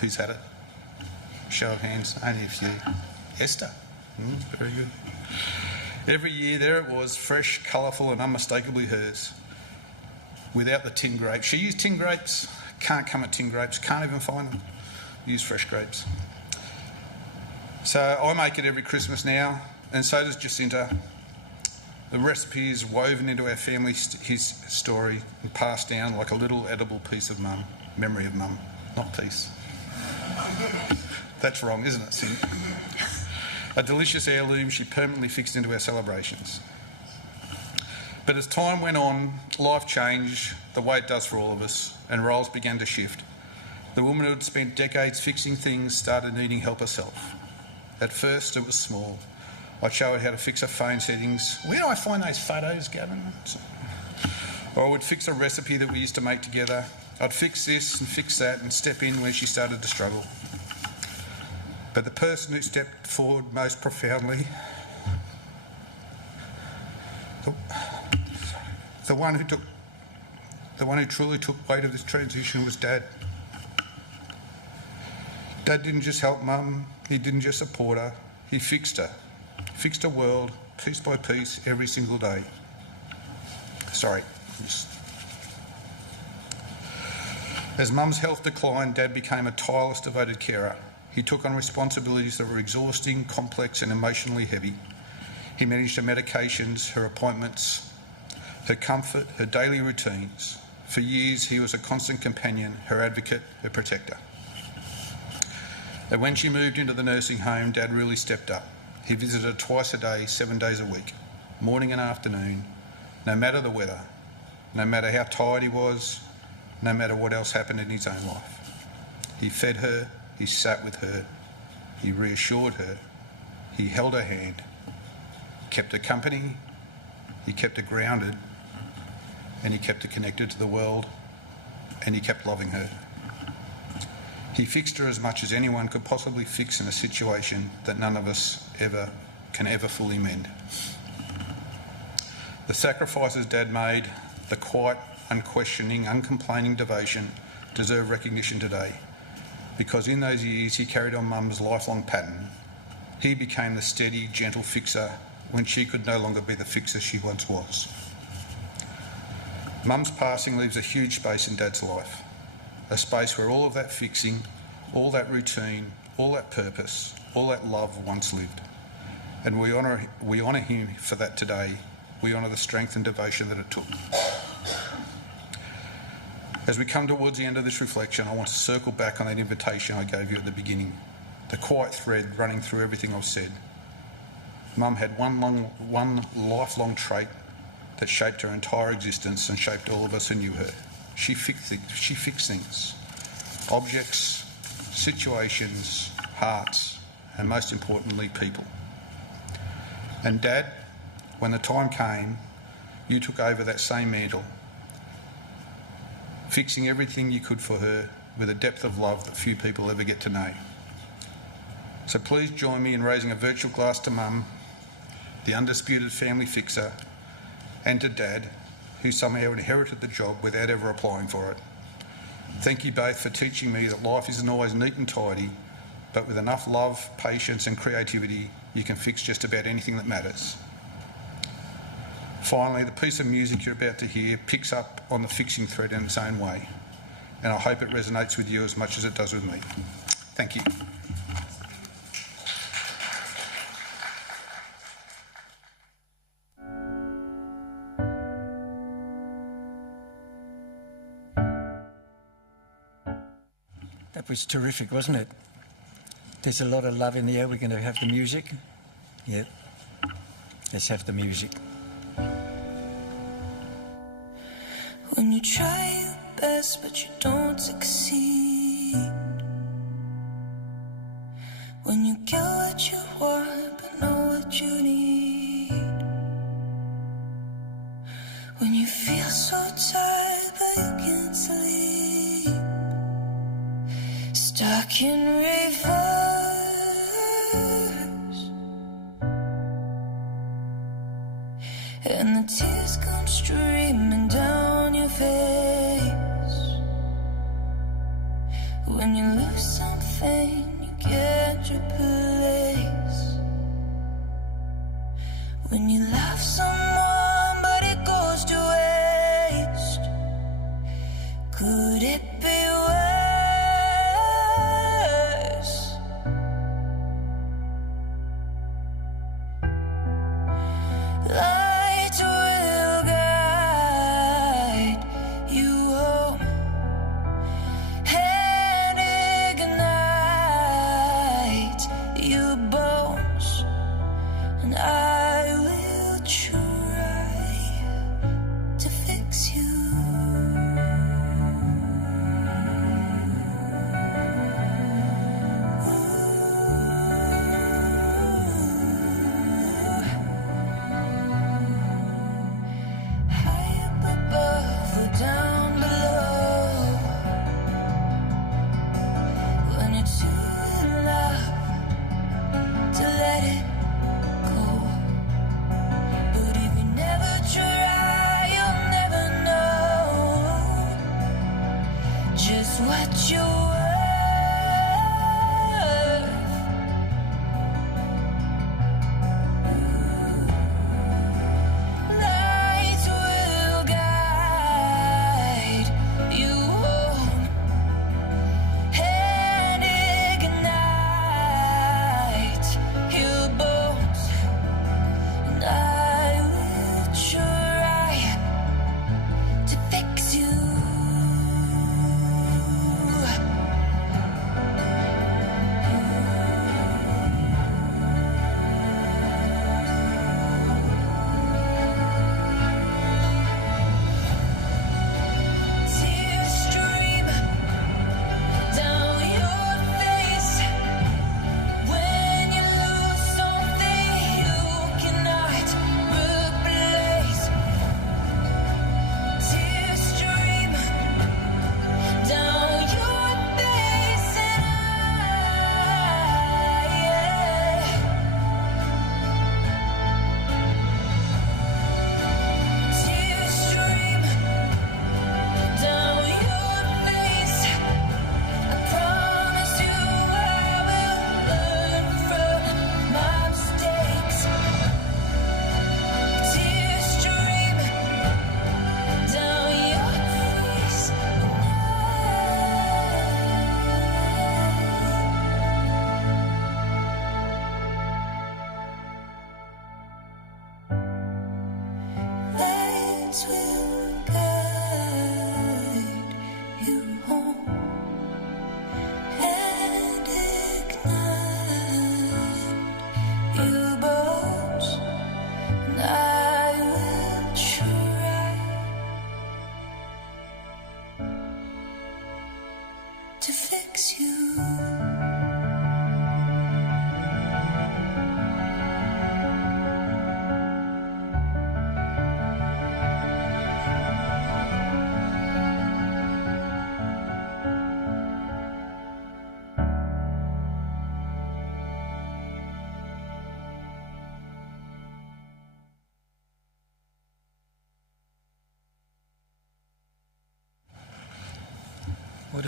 Who's had it? Show of hands, only a few. Esther, very good. Every year there it was, fresh, colourful and unmistakably hers. Without the tin grapes. She used tin grapes, can't come at tin grapes, can't even find them. Use fresh grapes. So I make it every Christmas now, and so does Jacinta. The recipe is woven into our family his story and passed down like a little edible piece of Mum, memory of Mum, not piece. That's wrong, isn't it, Cindy? A delicious heirloom she permanently fixed into our celebrations. But as time went on, life changed, the way it does for all of us, and roles began to shift. The woman who had spent decades fixing things started needing help herself. At first, it was small. I'd show her how to fix her phone settings. Where do I find those photos, Gavin? Or I would fix a recipe that we used to make together. I'd fix this and fix that and step in when she started to struggle. But the person who stepped forward most profoundly, the one who truly took weight of this transition was Dad. Dad didn't just help Mum, he didn't just support her, he fixed her world, piece by piece, every single day. As Mum's health declined, Dad became a tireless, devoted carer. He took on responsibilities that were exhausting, complex and emotionally heavy. He managed her medications, her appointments, her comfort, her daily routines. For years, he was a constant companion, her advocate, her protector. And when she moved into the nursing home, Dad really stepped up. He visited her twice a day, 7 days a week, morning and afternoon, no matter the weather, no matter how tired he was, no matter what else happened in his own life. He fed her, he sat with her, he reassured her, he held her hand, kept her company, he kept her grounded, and he kept her connected to the world, and he kept loving her. He fixed her as much as anyone could possibly fix in a situation that none of us can ever fully mend. The sacrifices Dad made, the quiet, unquestioning, uncomplaining devotion deserve recognition today, because in those years he carried on Mum's lifelong pattern. He became the steady, gentle fixer when she could no longer be the fixer she once was. Mum's passing leaves a huge space in Dad's life, a space where all of that fixing, all that routine, all that purpose, all that love once lived. And we honour him for that today. We honour the strength and devotion that it took. As we come towards the end of this reflection, I want to circle back on that invitation I gave you at the beginning, the quiet thread running through everything I've said. Mum had one lifelong trait that shaped her entire existence and shaped all of us who knew her. She fixed things, objects, situations, hearts, and most importantly, people. And Dad, when the time came, you took over that same mantle, fixing everything you could for her with a depth of love that few people ever get to know. So please join me in raising a virtual glass to Mum, the undisputed family fixer, and to Dad, who somehow inherited the job without ever applying for it. Thank you both for teaching me that life isn't always neat and tidy, but with enough love, patience and creativity, you can fix just about anything that matters. Finally, the piece of music you're about to hear picks up on the fixing thread in its own way, and I hope it resonates with you as much as it does with me. Thank you. That was terrific, wasn't it? There's a lot of love in the air. We're going to have the music. Yeah. Let's have the music. When you try your best but you don't succeed, when you get what you want but know what you need, when you feel so tired but you can't sleep, stuck in reverse, and the tears come streaming down your face. When you lose something you can't replace, when you love someone but it goes to waste, could it be worse? Light will guide you home and ignite your bones, and I will choose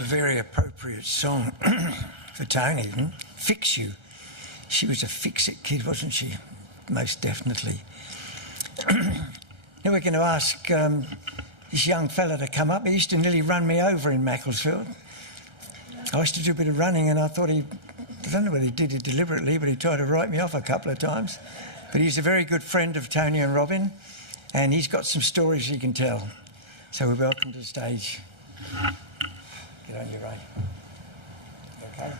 very appropriate song for Toni. Fix You. She was a fix-it kid, wasn't she? Most definitely. Now we're going to ask this young fella to come up. He used to nearly run me over in Macclesfield. I used to do a bit of running and I thought I don't know whether he did it deliberately, but he tried to write me off a couple of times. But he's a very good friend of Toni and Robin, and he's got some stories he can tell. So we welcome to the stage. Get on your right. Okay.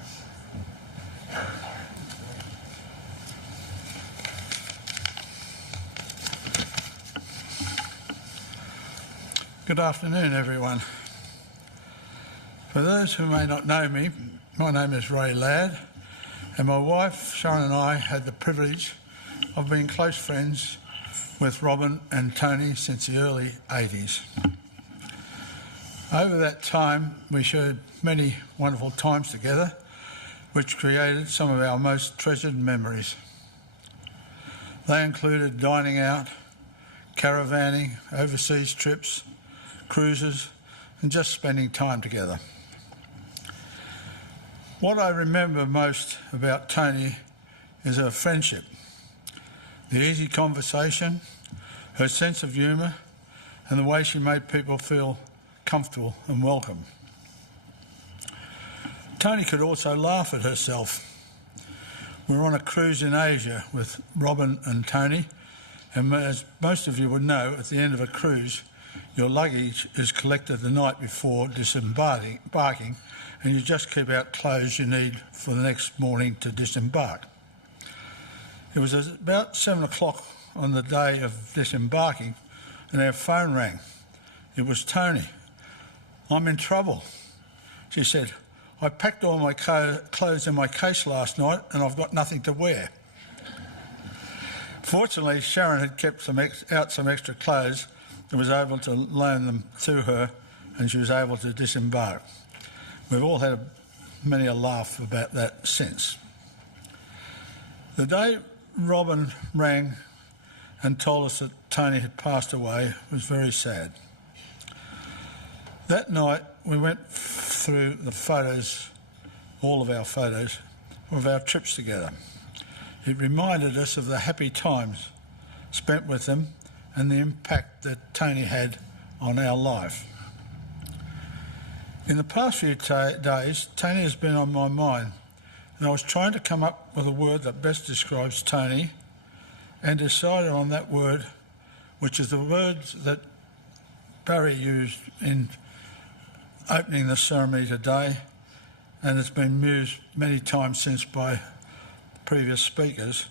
Good afternoon, everyone. For those who may not know me, my name is Ray Ladd, and my wife Sharon and I had the privilege of being close friends with Robin and Toni since the early 80s. Over that time, we shared many wonderful times together, which created some of our most treasured memories. They included dining out, caravanning, overseas trips, cruises, and just spending time together. What I remember most about Toni is her friendship, the easy conversation, her sense of humour, and the way she made people feel comfortable and welcome. Toni could also laugh at herself. We were on a cruise in Asia with Robin and Toni, and as most of you would know, at the end of a cruise, your luggage is collected the night before disembarking, and you just keep out clothes you need for the next morning to disembark. It was about 7 o'clock on the day of disembarking, and our phone rang. It was Toni. "I'm in trouble," she said. "I packed all my clothes in my case last night and I've got nothing to wear." Fortunately, Sharon had kept some extra clothes and was able to loan them to her, and she was able to disembark. We've all had many a laugh about that since. The day Robin rang and told us that Toni had passed away was very sad. That night we went through the photos, all of our photos, of our trips together. It reminded us of the happy times spent with them and the impact that Toni had on our life. In the past few days, Toni has been on my mind, and I was trying to come up with a word that best describes Toni, and decided on that word, which is the words that Barry used in opening the ceremony today, and it's been used many times since by previous speakers,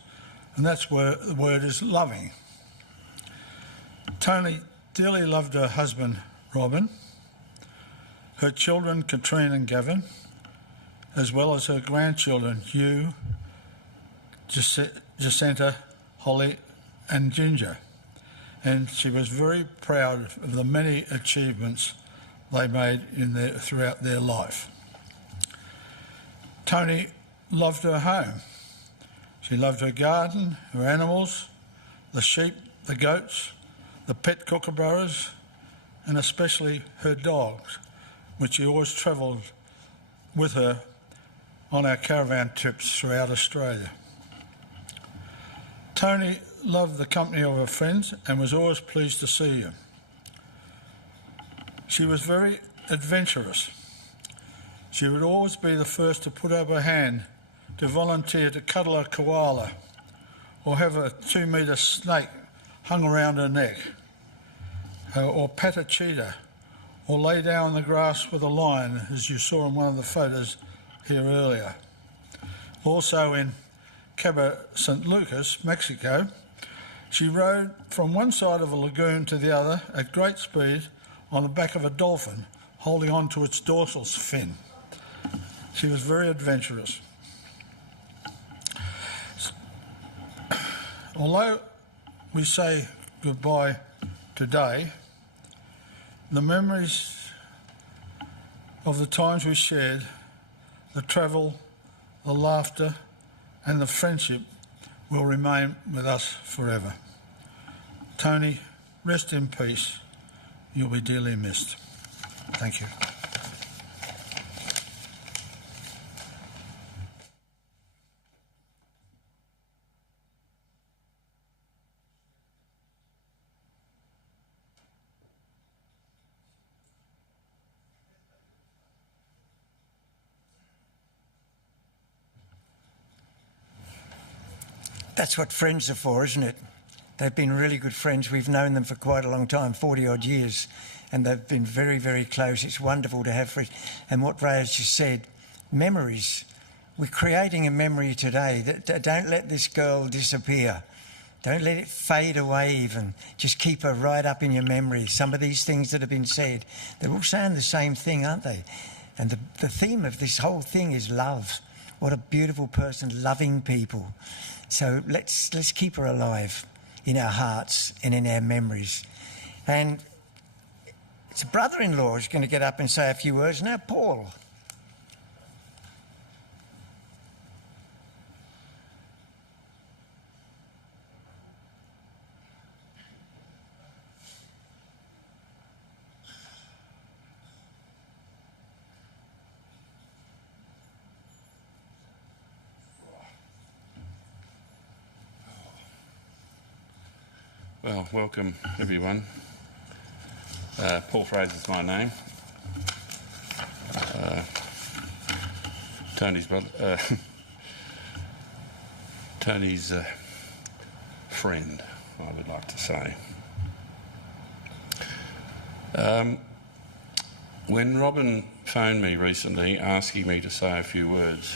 and that's where the word is loving. Toni dearly loved her husband, Robin, her children, Katrine and Gavin, as well as her grandchildren, Hugh, Jacinta, Holly and Ginger. And she was very proud of the many achievements they made throughout their life. Toni loved her home. She loved her garden, her animals, the sheep, the goats, the pet kookaburras, and especially her dogs, which she always travelled with her on our caravan trips throughout Australia. Toni loved the company of her friends and was always pleased to see you. She was very adventurous. She would always be the first to put up her hand to volunteer to cuddle a koala or have a 2-metre snake hung around her neck, or pet a cheetah, or lay down in the grass with a lion, as you saw in one of the photos here earlier. Also in Cabo San Lucas, Mexico, she rode from one side of a lagoon to the other at great speed on the back of a dolphin, holding on to its dorsal fin. She was very adventurous. Although we say goodbye today, the memories of the times we shared, the travel, the laughter and the friendship will remain with us forever. Toni, rest in peace. You'll be dearly missed. Thank you. That's what friends are for, isn't it? They've been really good friends. We've known them for quite a long time, 40-odd years, and they've been very, very close. It's wonderful to have friends. And what Ray has just said, memories. We're creating a memory today. Don't let this girl disappear. Don't let it fade away even. Just keep her right up in your memory. Some of these things that have been said, they're all saying the same thing, aren't they? And the theme of this whole thing is love. What a beautiful person, loving people. So let's keep her alive in our hearts and in our memories. And it's a brother-in-law who's going to get up and say a few words. Now, Paul. Well, welcome everyone. Paul Fraser's my name. Tony's brother. Tony's friend, I would like to say. When Robin phoned me recently asking me to say a few words,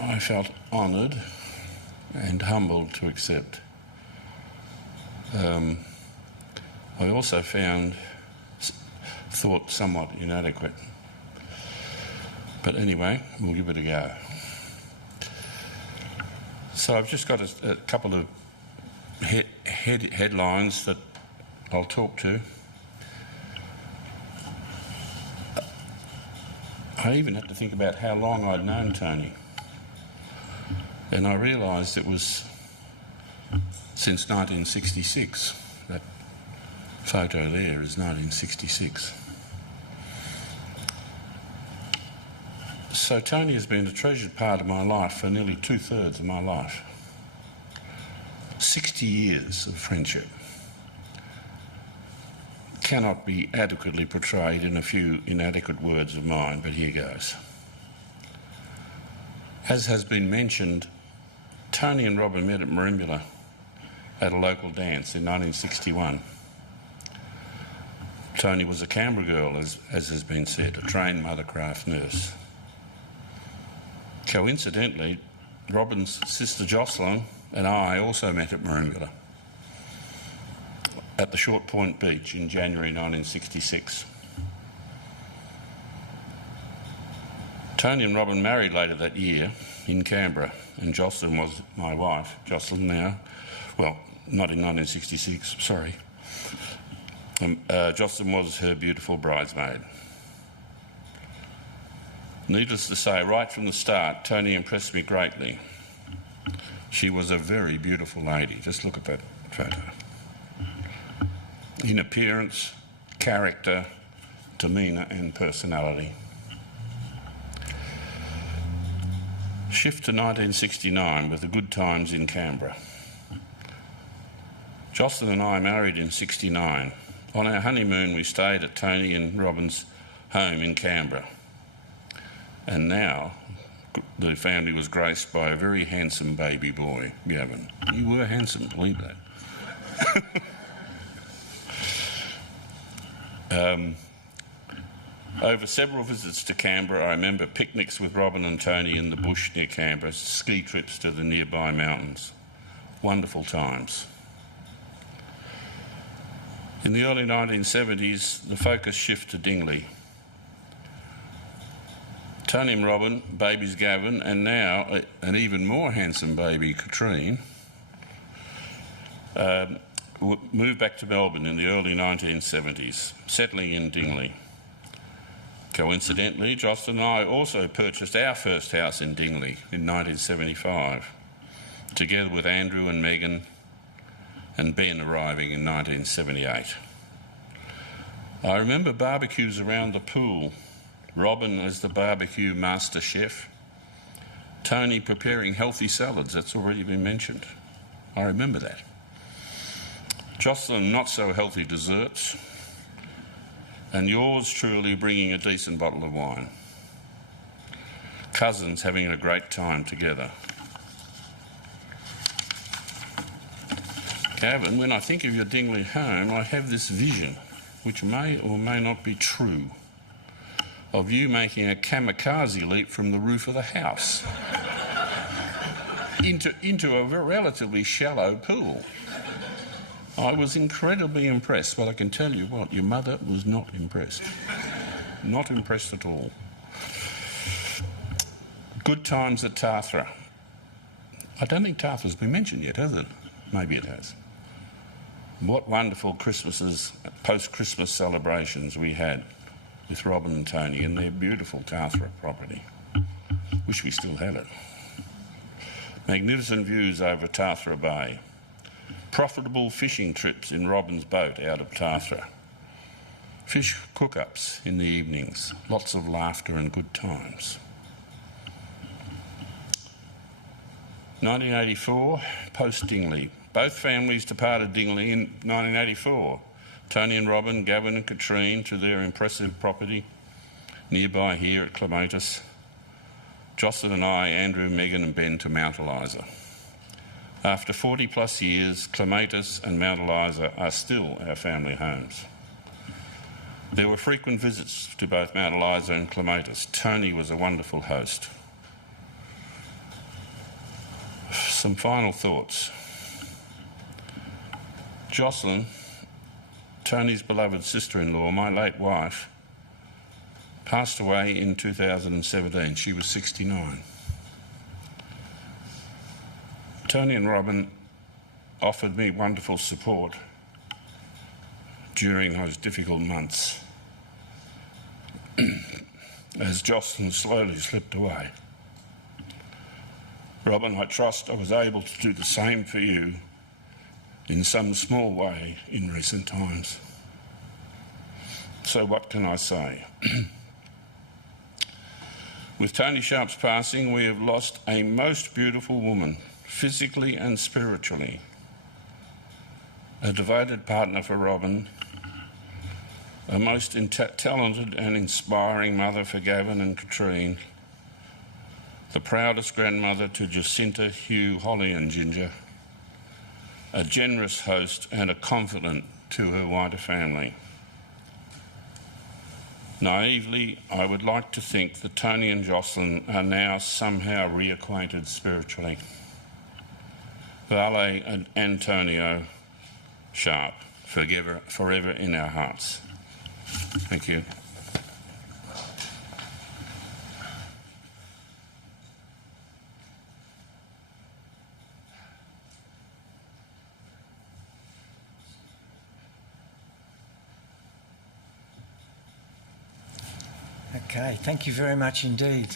I felt honoured and humbled to accept. I also thought somewhat inadequate. But anyway, we'll give it a go. So I've just got a couple of headlines that I'll talk to. I even had to think about how long I'd known Toni. And I realised it was since 1966. That photo there is 1966. So Toni has been a treasured part of my life for nearly 2/3 of my life. 60 years of friendship cannot be adequately portrayed in a few inadequate words of mine, but here goes. As has been mentioned, Toni and Robin met at Merimbula at a local dance in 1961. Toni was a Canberra girl, as has been said, a trained mothercraft nurse. Coincidentally, Robin's sister Jocelyn and I also met at Merimbula at the Short Point Beach in January 1966. Toni and Robin married later that year in Canberra, and Jocelyn was my wife. Jocelyn now, well, not in 1966, sorry. Jocelyn was her beautiful bridesmaid. Needless to say, right from the start, Toni impressed me greatly. She was a very beautiful lady. Just look at that photo. In appearance, character, demeanour and personality. Shift to 1969 with the good times in Canberra. Jocelyn and I married in 69. On our honeymoon, we stayed at Toni and Robin's home in Canberra. And now, the family was graced by a very handsome baby boy, Gavin. You were handsome, believe that. Over several visits to Canberra, I remember picnics with Robin and Toni in the bush near Canberra, ski trips to the nearby mountains. Wonderful times. In the early 1970s, the focus shifted to Dingley. Toni and Robin, babies Gavin, and now an even more handsome baby, Katrine, moved back to Melbourne in the early 1970s, settling in Dingley. Coincidentally, Jocelyn and I also purchased our first house in Dingley in 1975, together with Andrew and Megan and Ben arriving in 1978. I remember barbecues around the pool, Robin as the barbecue master chef, Toni preparing healthy salads, that's already been mentioned. I remember that. Jocelyn not so healthy desserts, and yours truly bringing a decent bottle of wine. Cousins having a great time together. Gavin, when I think of your Dingley home, I have this vision, which may or may not be true, of you making a kamikaze leap from the roof of the house into a relatively shallow pool. I was incredibly impressed, but I can tell you what, your mother was not impressed. Not impressed at all. Good times at Tathra. I don't think Tathra's been mentioned yet, has it? Maybe it has. What wonderful Christmases, post-Christmas celebrations we had with Robin and Toni in their beautiful Tathra property. Wish we still had it. Magnificent views over Tathra Bay. Profitable fishing trips in Robin's boat out of Tathra. Fish cook-ups in the evenings. Lots of laughter and good times. 1984, post-Dingley. Both families departed Dingley in 1984. Toni and Robin, Gavin and Katrine to their impressive property nearby here at Clematis. Jocelyn and I, Andrew, Megan and Ben to Mount Eliza. After 40 plus years, Clematis and Mount Eliza are still our family homes. There were frequent visits to both Mount Eliza and Clematis. Toni was a wonderful host. Some final thoughts. Jocelyn, Toni's beloved sister-in-law, my late wife, passed away in 2017. She was 69. Toni and Robin offered me wonderful support during those difficult months as Jocelyn slowly slipped away. Robin, I trust I was able to do the same for you in some small way in recent times. So what can I say? With Toni Sharp's passing, we have lost a most beautiful woman, physically and spiritually. A devoted partner for Robin, a most talented and inspiring mother for Gavin and Katrine, the proudest grandmother to Jacinta, Hugh, Holly and Ginger, a generous host and a confidant to her wider family. Naively, I would like to think that Toni and Jocelyn are now somehow reacquainted spiritually. Vale and Antonio Sharp, forever in our hearts. Thank you. Okay, thank you very much indeed.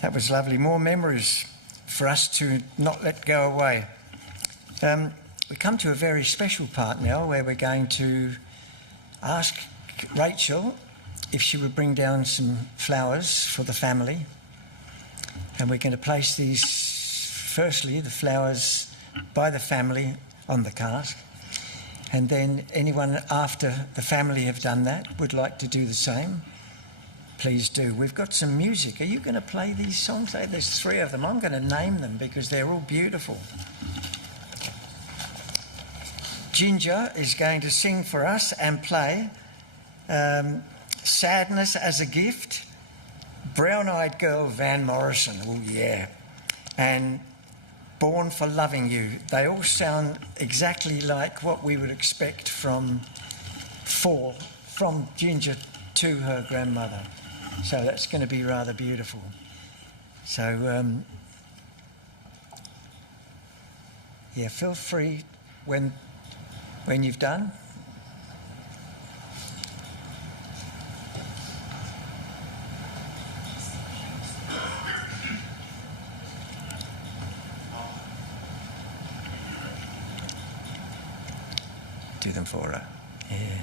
That was lovely. More memories for us to not let go away. We come to a very special part now where we're going to ask Rachel if she would bring down some flowers for the family. And we're going to place these, firstly, the flowers by the family on the cask. And then anyone after the family have done that would like to do the same, please do. We've got some music. Are you going to play these songs? There's 3 of them. I'm going to name them because they're all beautiful. Ginger is going to sing for us and play Sadness as a Gift, Brown-Eyed Girl, Van Morrison, oh yeah, and Born for Loving You. They all sound exactly like what we would expect from Ginger to her grandmother. So that's going to be rather beautiful. So, yeah, feel free when you've done. Do them for her. Yeah.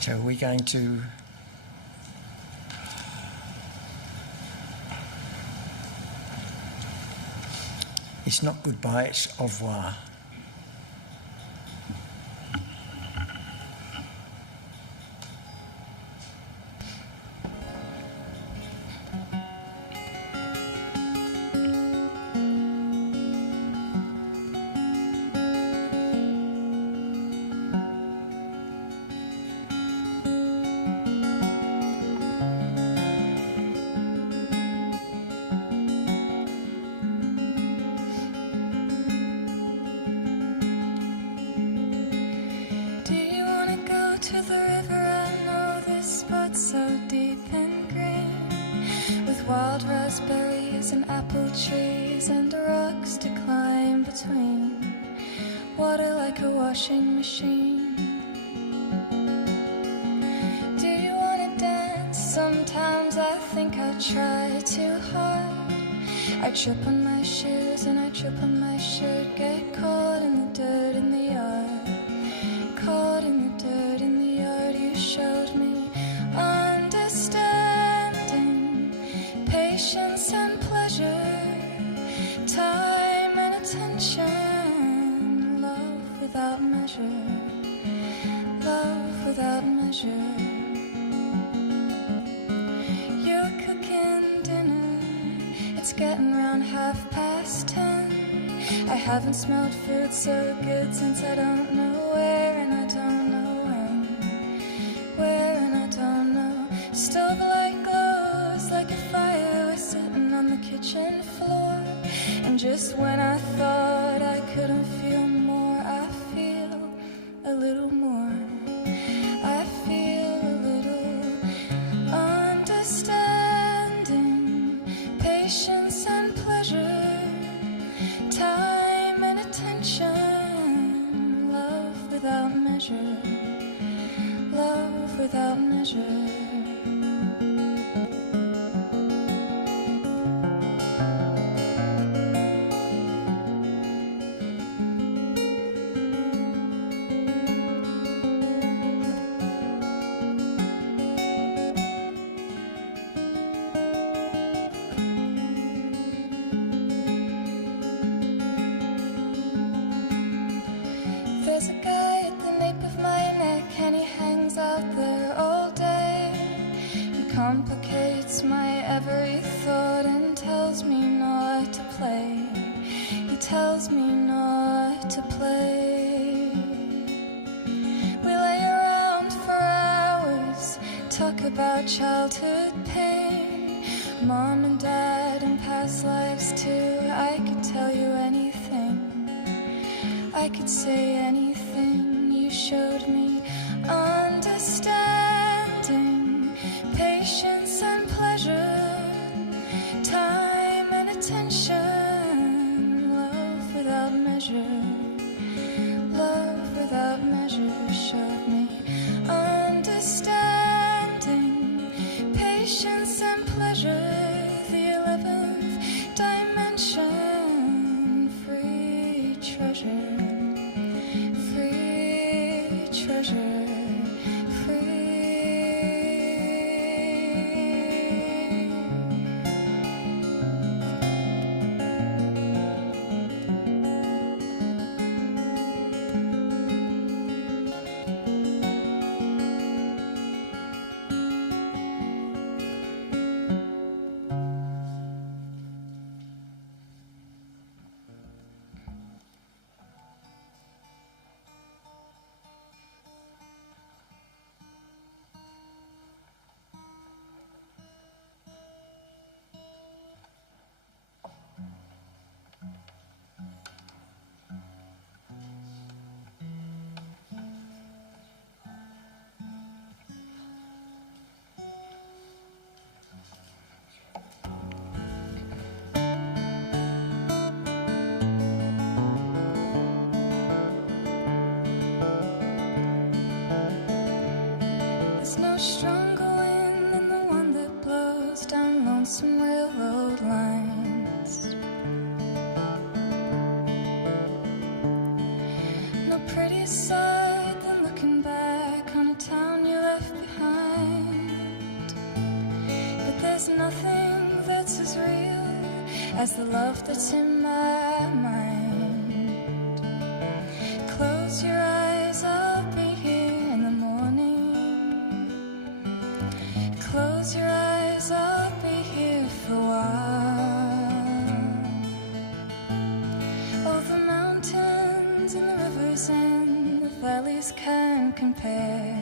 So we're going to it's not goodbye, it's au revoir. wild raspberries and apple trees and rocks to climb between. Water like a washing machine. Do you want to dance? Sometimes I think I try too hard. I trip on my shoes and I trip on my shirt. Get caught in the dirt in the yard. Caught in the dirt in the yard. You showed me understanding, patience and pleasure, time and attention, love without measure, love without measure. You're cooking dinner, it's getting round 10:30. I haven't smelled food so good since I don't know where and I don't know when. Where and I don't know. Stove light glows like a fire was sitting on the kitchen floor. And just when I thought I couldn't feel more, I feel a little more. I feel a little understanding, patience and pleasure, time and attention, love without measure, love without measure. There's a guy at the nape of my neck and he hangs out there all day. He complicates my every thought and tells me not to play. He tells me not to play. We lay around for hours, talk about childhood pain, mom and dad and past lives too. I could tell you anything, I could say anything. You showed me understanding, patience and pleasure, time and attention, love without measure, love without measure. Showed me understanding, patience and pleasure, the 11th dimension, free treasure. There's no stronger wind than the one that blows down lonesome railroad lines. No prettier sight than looking back on a town you left behind. But there's nothing that's as real as the love that's in my mind. Close your eyes, I'll be here in the morning. Close your eyes, I'll be here for a while. Oh, the mountains and the rivers and the valleys can't compare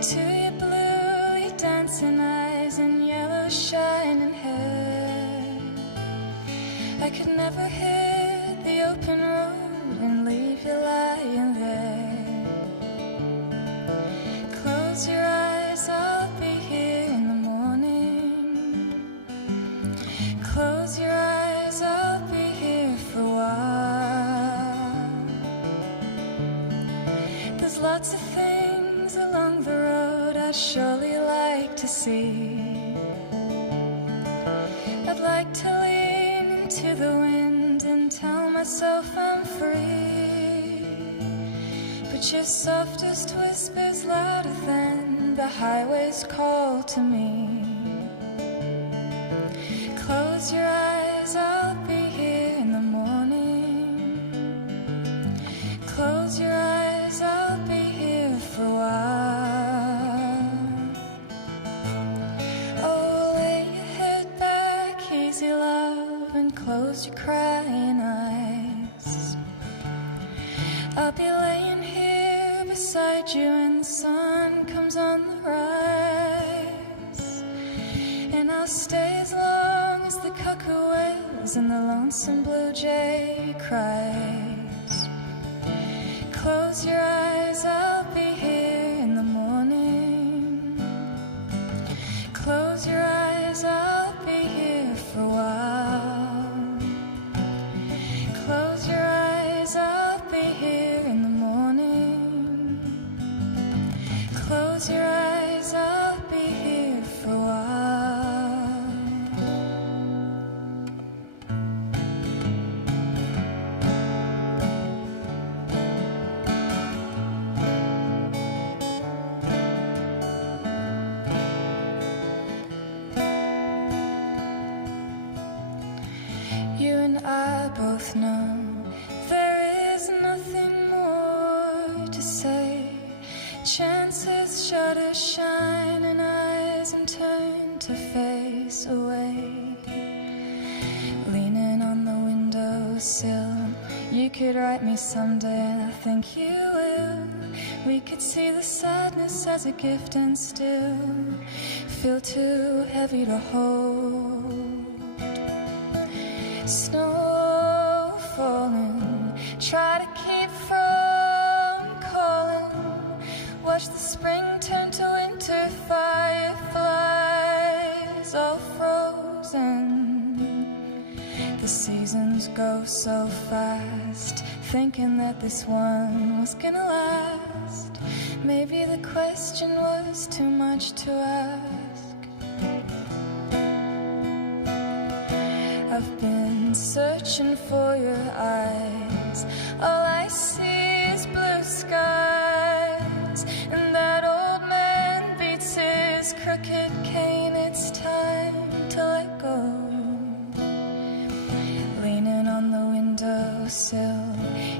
to your bluely dancing eyes and yellow shining hair. I could never hit the open road and leave you lying there. Close your eyes, I'll be here in the morning. lots of things along the road I'd surely like to see. I'd like to lean into the wind and tell myself I'm free. But your softest whisper's louder than the highway's call to me. Close your eyes, I'll be here in the morning. Close your eyes, I'll be here for a while. Oh, lay your head back, easy love, and close your crying eyes. I'll be laying here beside you when the sun comes on the rise. And I'll stay as long as the cuckoo wails and the lonesome blue jay cries. Close your eyes, I'll be here in the morning. Close your eyes, I'll be here for a while. Close your eyes, I'll be here in the morning. Close your eyes, I'll be here for a while. You and I both know there is nothing more to say. Chances shutter shine and eyes and turn to face away. Leaning on the windowsill, you could write me someday and I think you will. We could see the sadness as a gift and still feel too heavy to hold. Snow falling, try to keep from calling. Watch the spring turn to winter, fireflies all frozen. The seasons go so fast, thinking that this one was gonna last. Maybe the question was too much to ask. I've been searching for your eyes. All I see is blue skies. And that old man beats his crooked cane. It's time to let go. Leaning on the windowsill,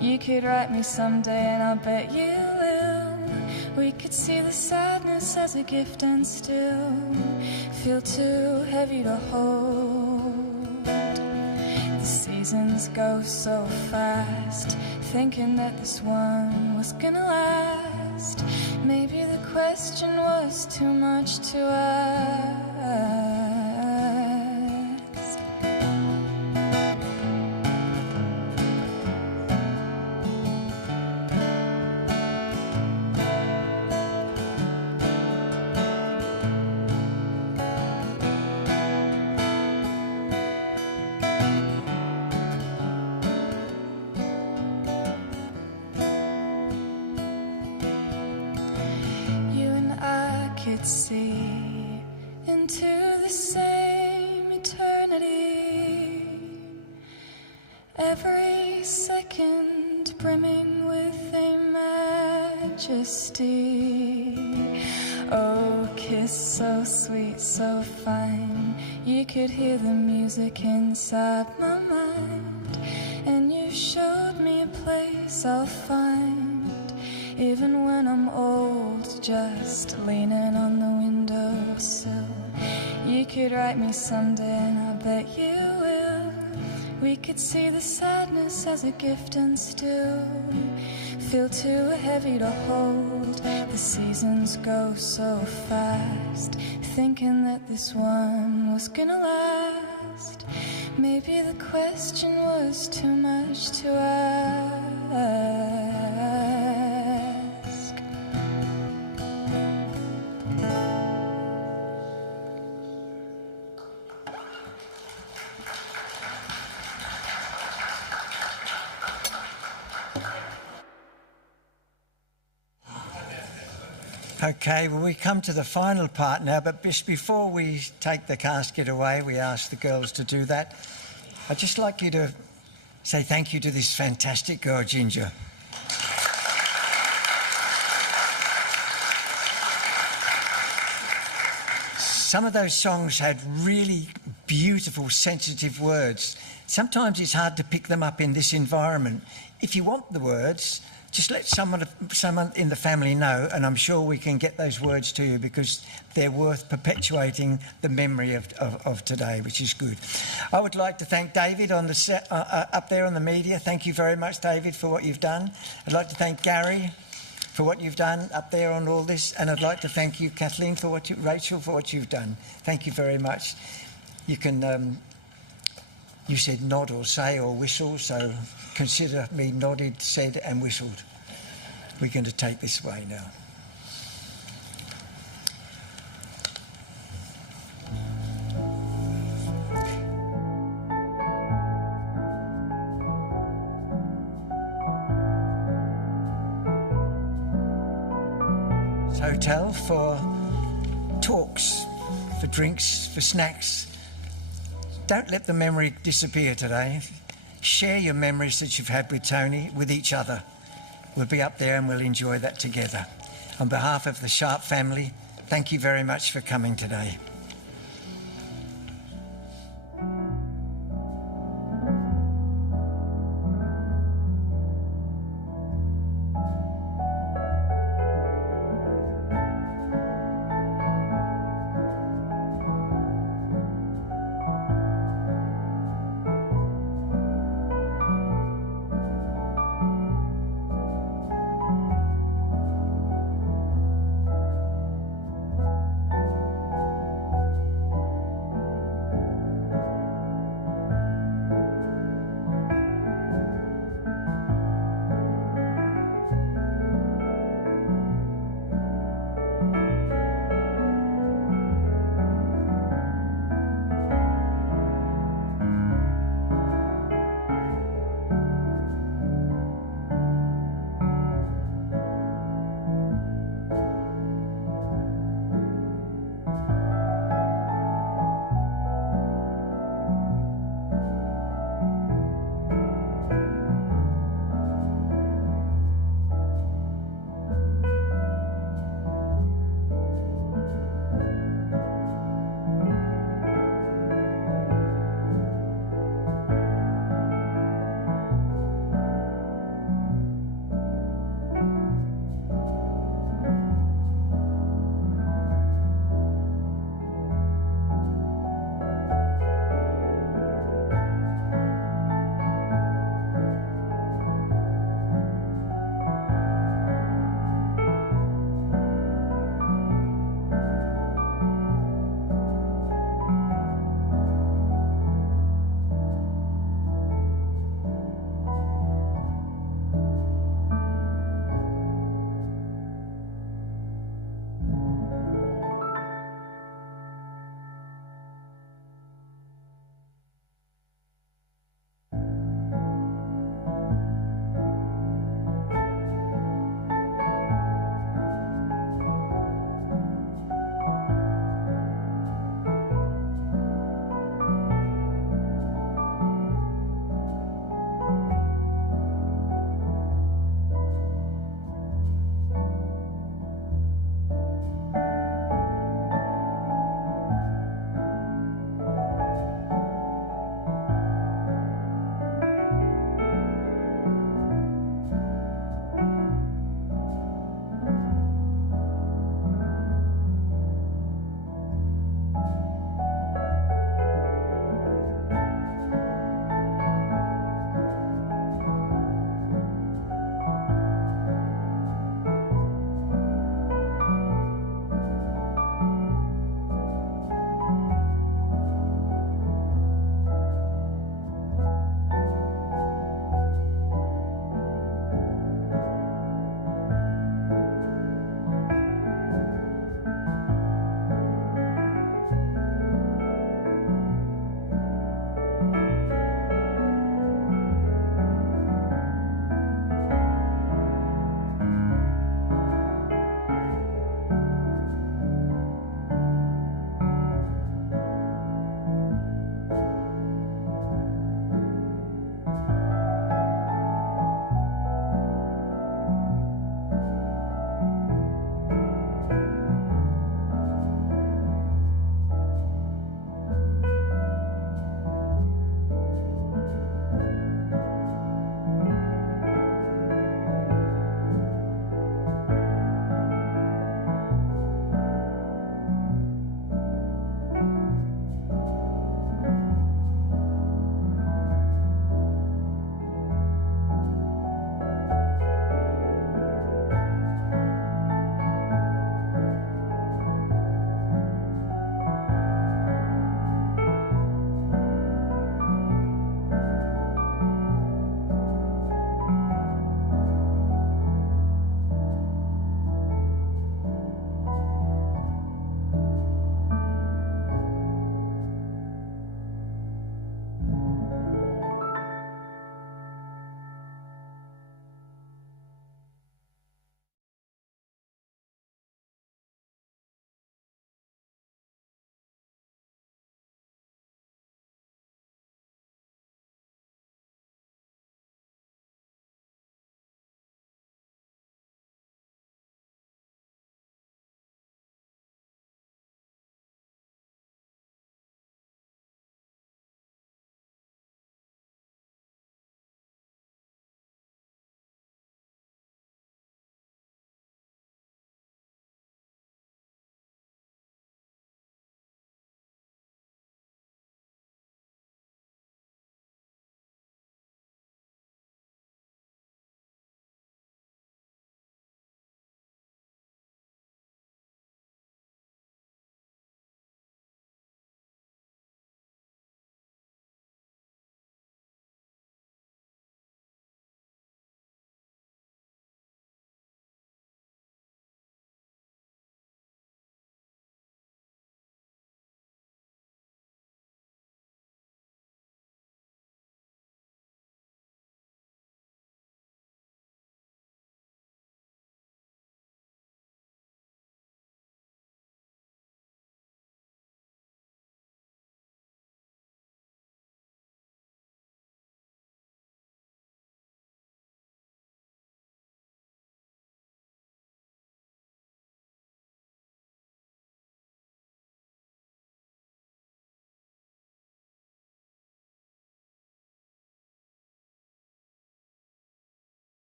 you could write me someday and I'll bet you will. We could see the sadness as a gift and still feel too heavy to hold. The seasons go so fast, thinking that this one was gonna last. Maybe the question was too much to ask. See into the same eternity, every second brimming with a majesty. Oh, kiss so sweet, so fine, you could hear the music inside my mind. And you showed me a place I'll find, even when I'm old, just leaning on the windowsill. You could write me someday and I bet you will. We could see the sadness as a gift and still feel too heavy to hold. The seasons go so fast, thinking that this one was gonna last. Maybe the question was too much to ask. Okay, well, we come to the final part now, but just before we take the casket away, we ask the girls to do that. I'd just like you to say thank you to this fantastic girl, Ginger. Some of those songs had really beautiful, sensitive words. Sometimes it's hard to pick them up in this environment. If you want the words, just let someone in the family know, and I'm sure we can get those words to you because they're worth perpetuating the memory of today, which is good. I would like to thank David on the set, up there on the media. Thank you very much, David, for what you've done. I'd like to thank Gary for what you've done up there on all this, and I'd like to thank you, Kathleen, for Rachel, for what you've done. Thank you very much. You can, you said nod or say or whistle, so consider me nodded, said and whistled. We're going to take this away now. Hotel for talks, for drinks, for snacks. Don't let the memory disappear today. Share your memories that you've had with Toni, with each other. We'll be up there and we'll enjoy that together. On behalf of the Sharp family, thank you very much for coming today.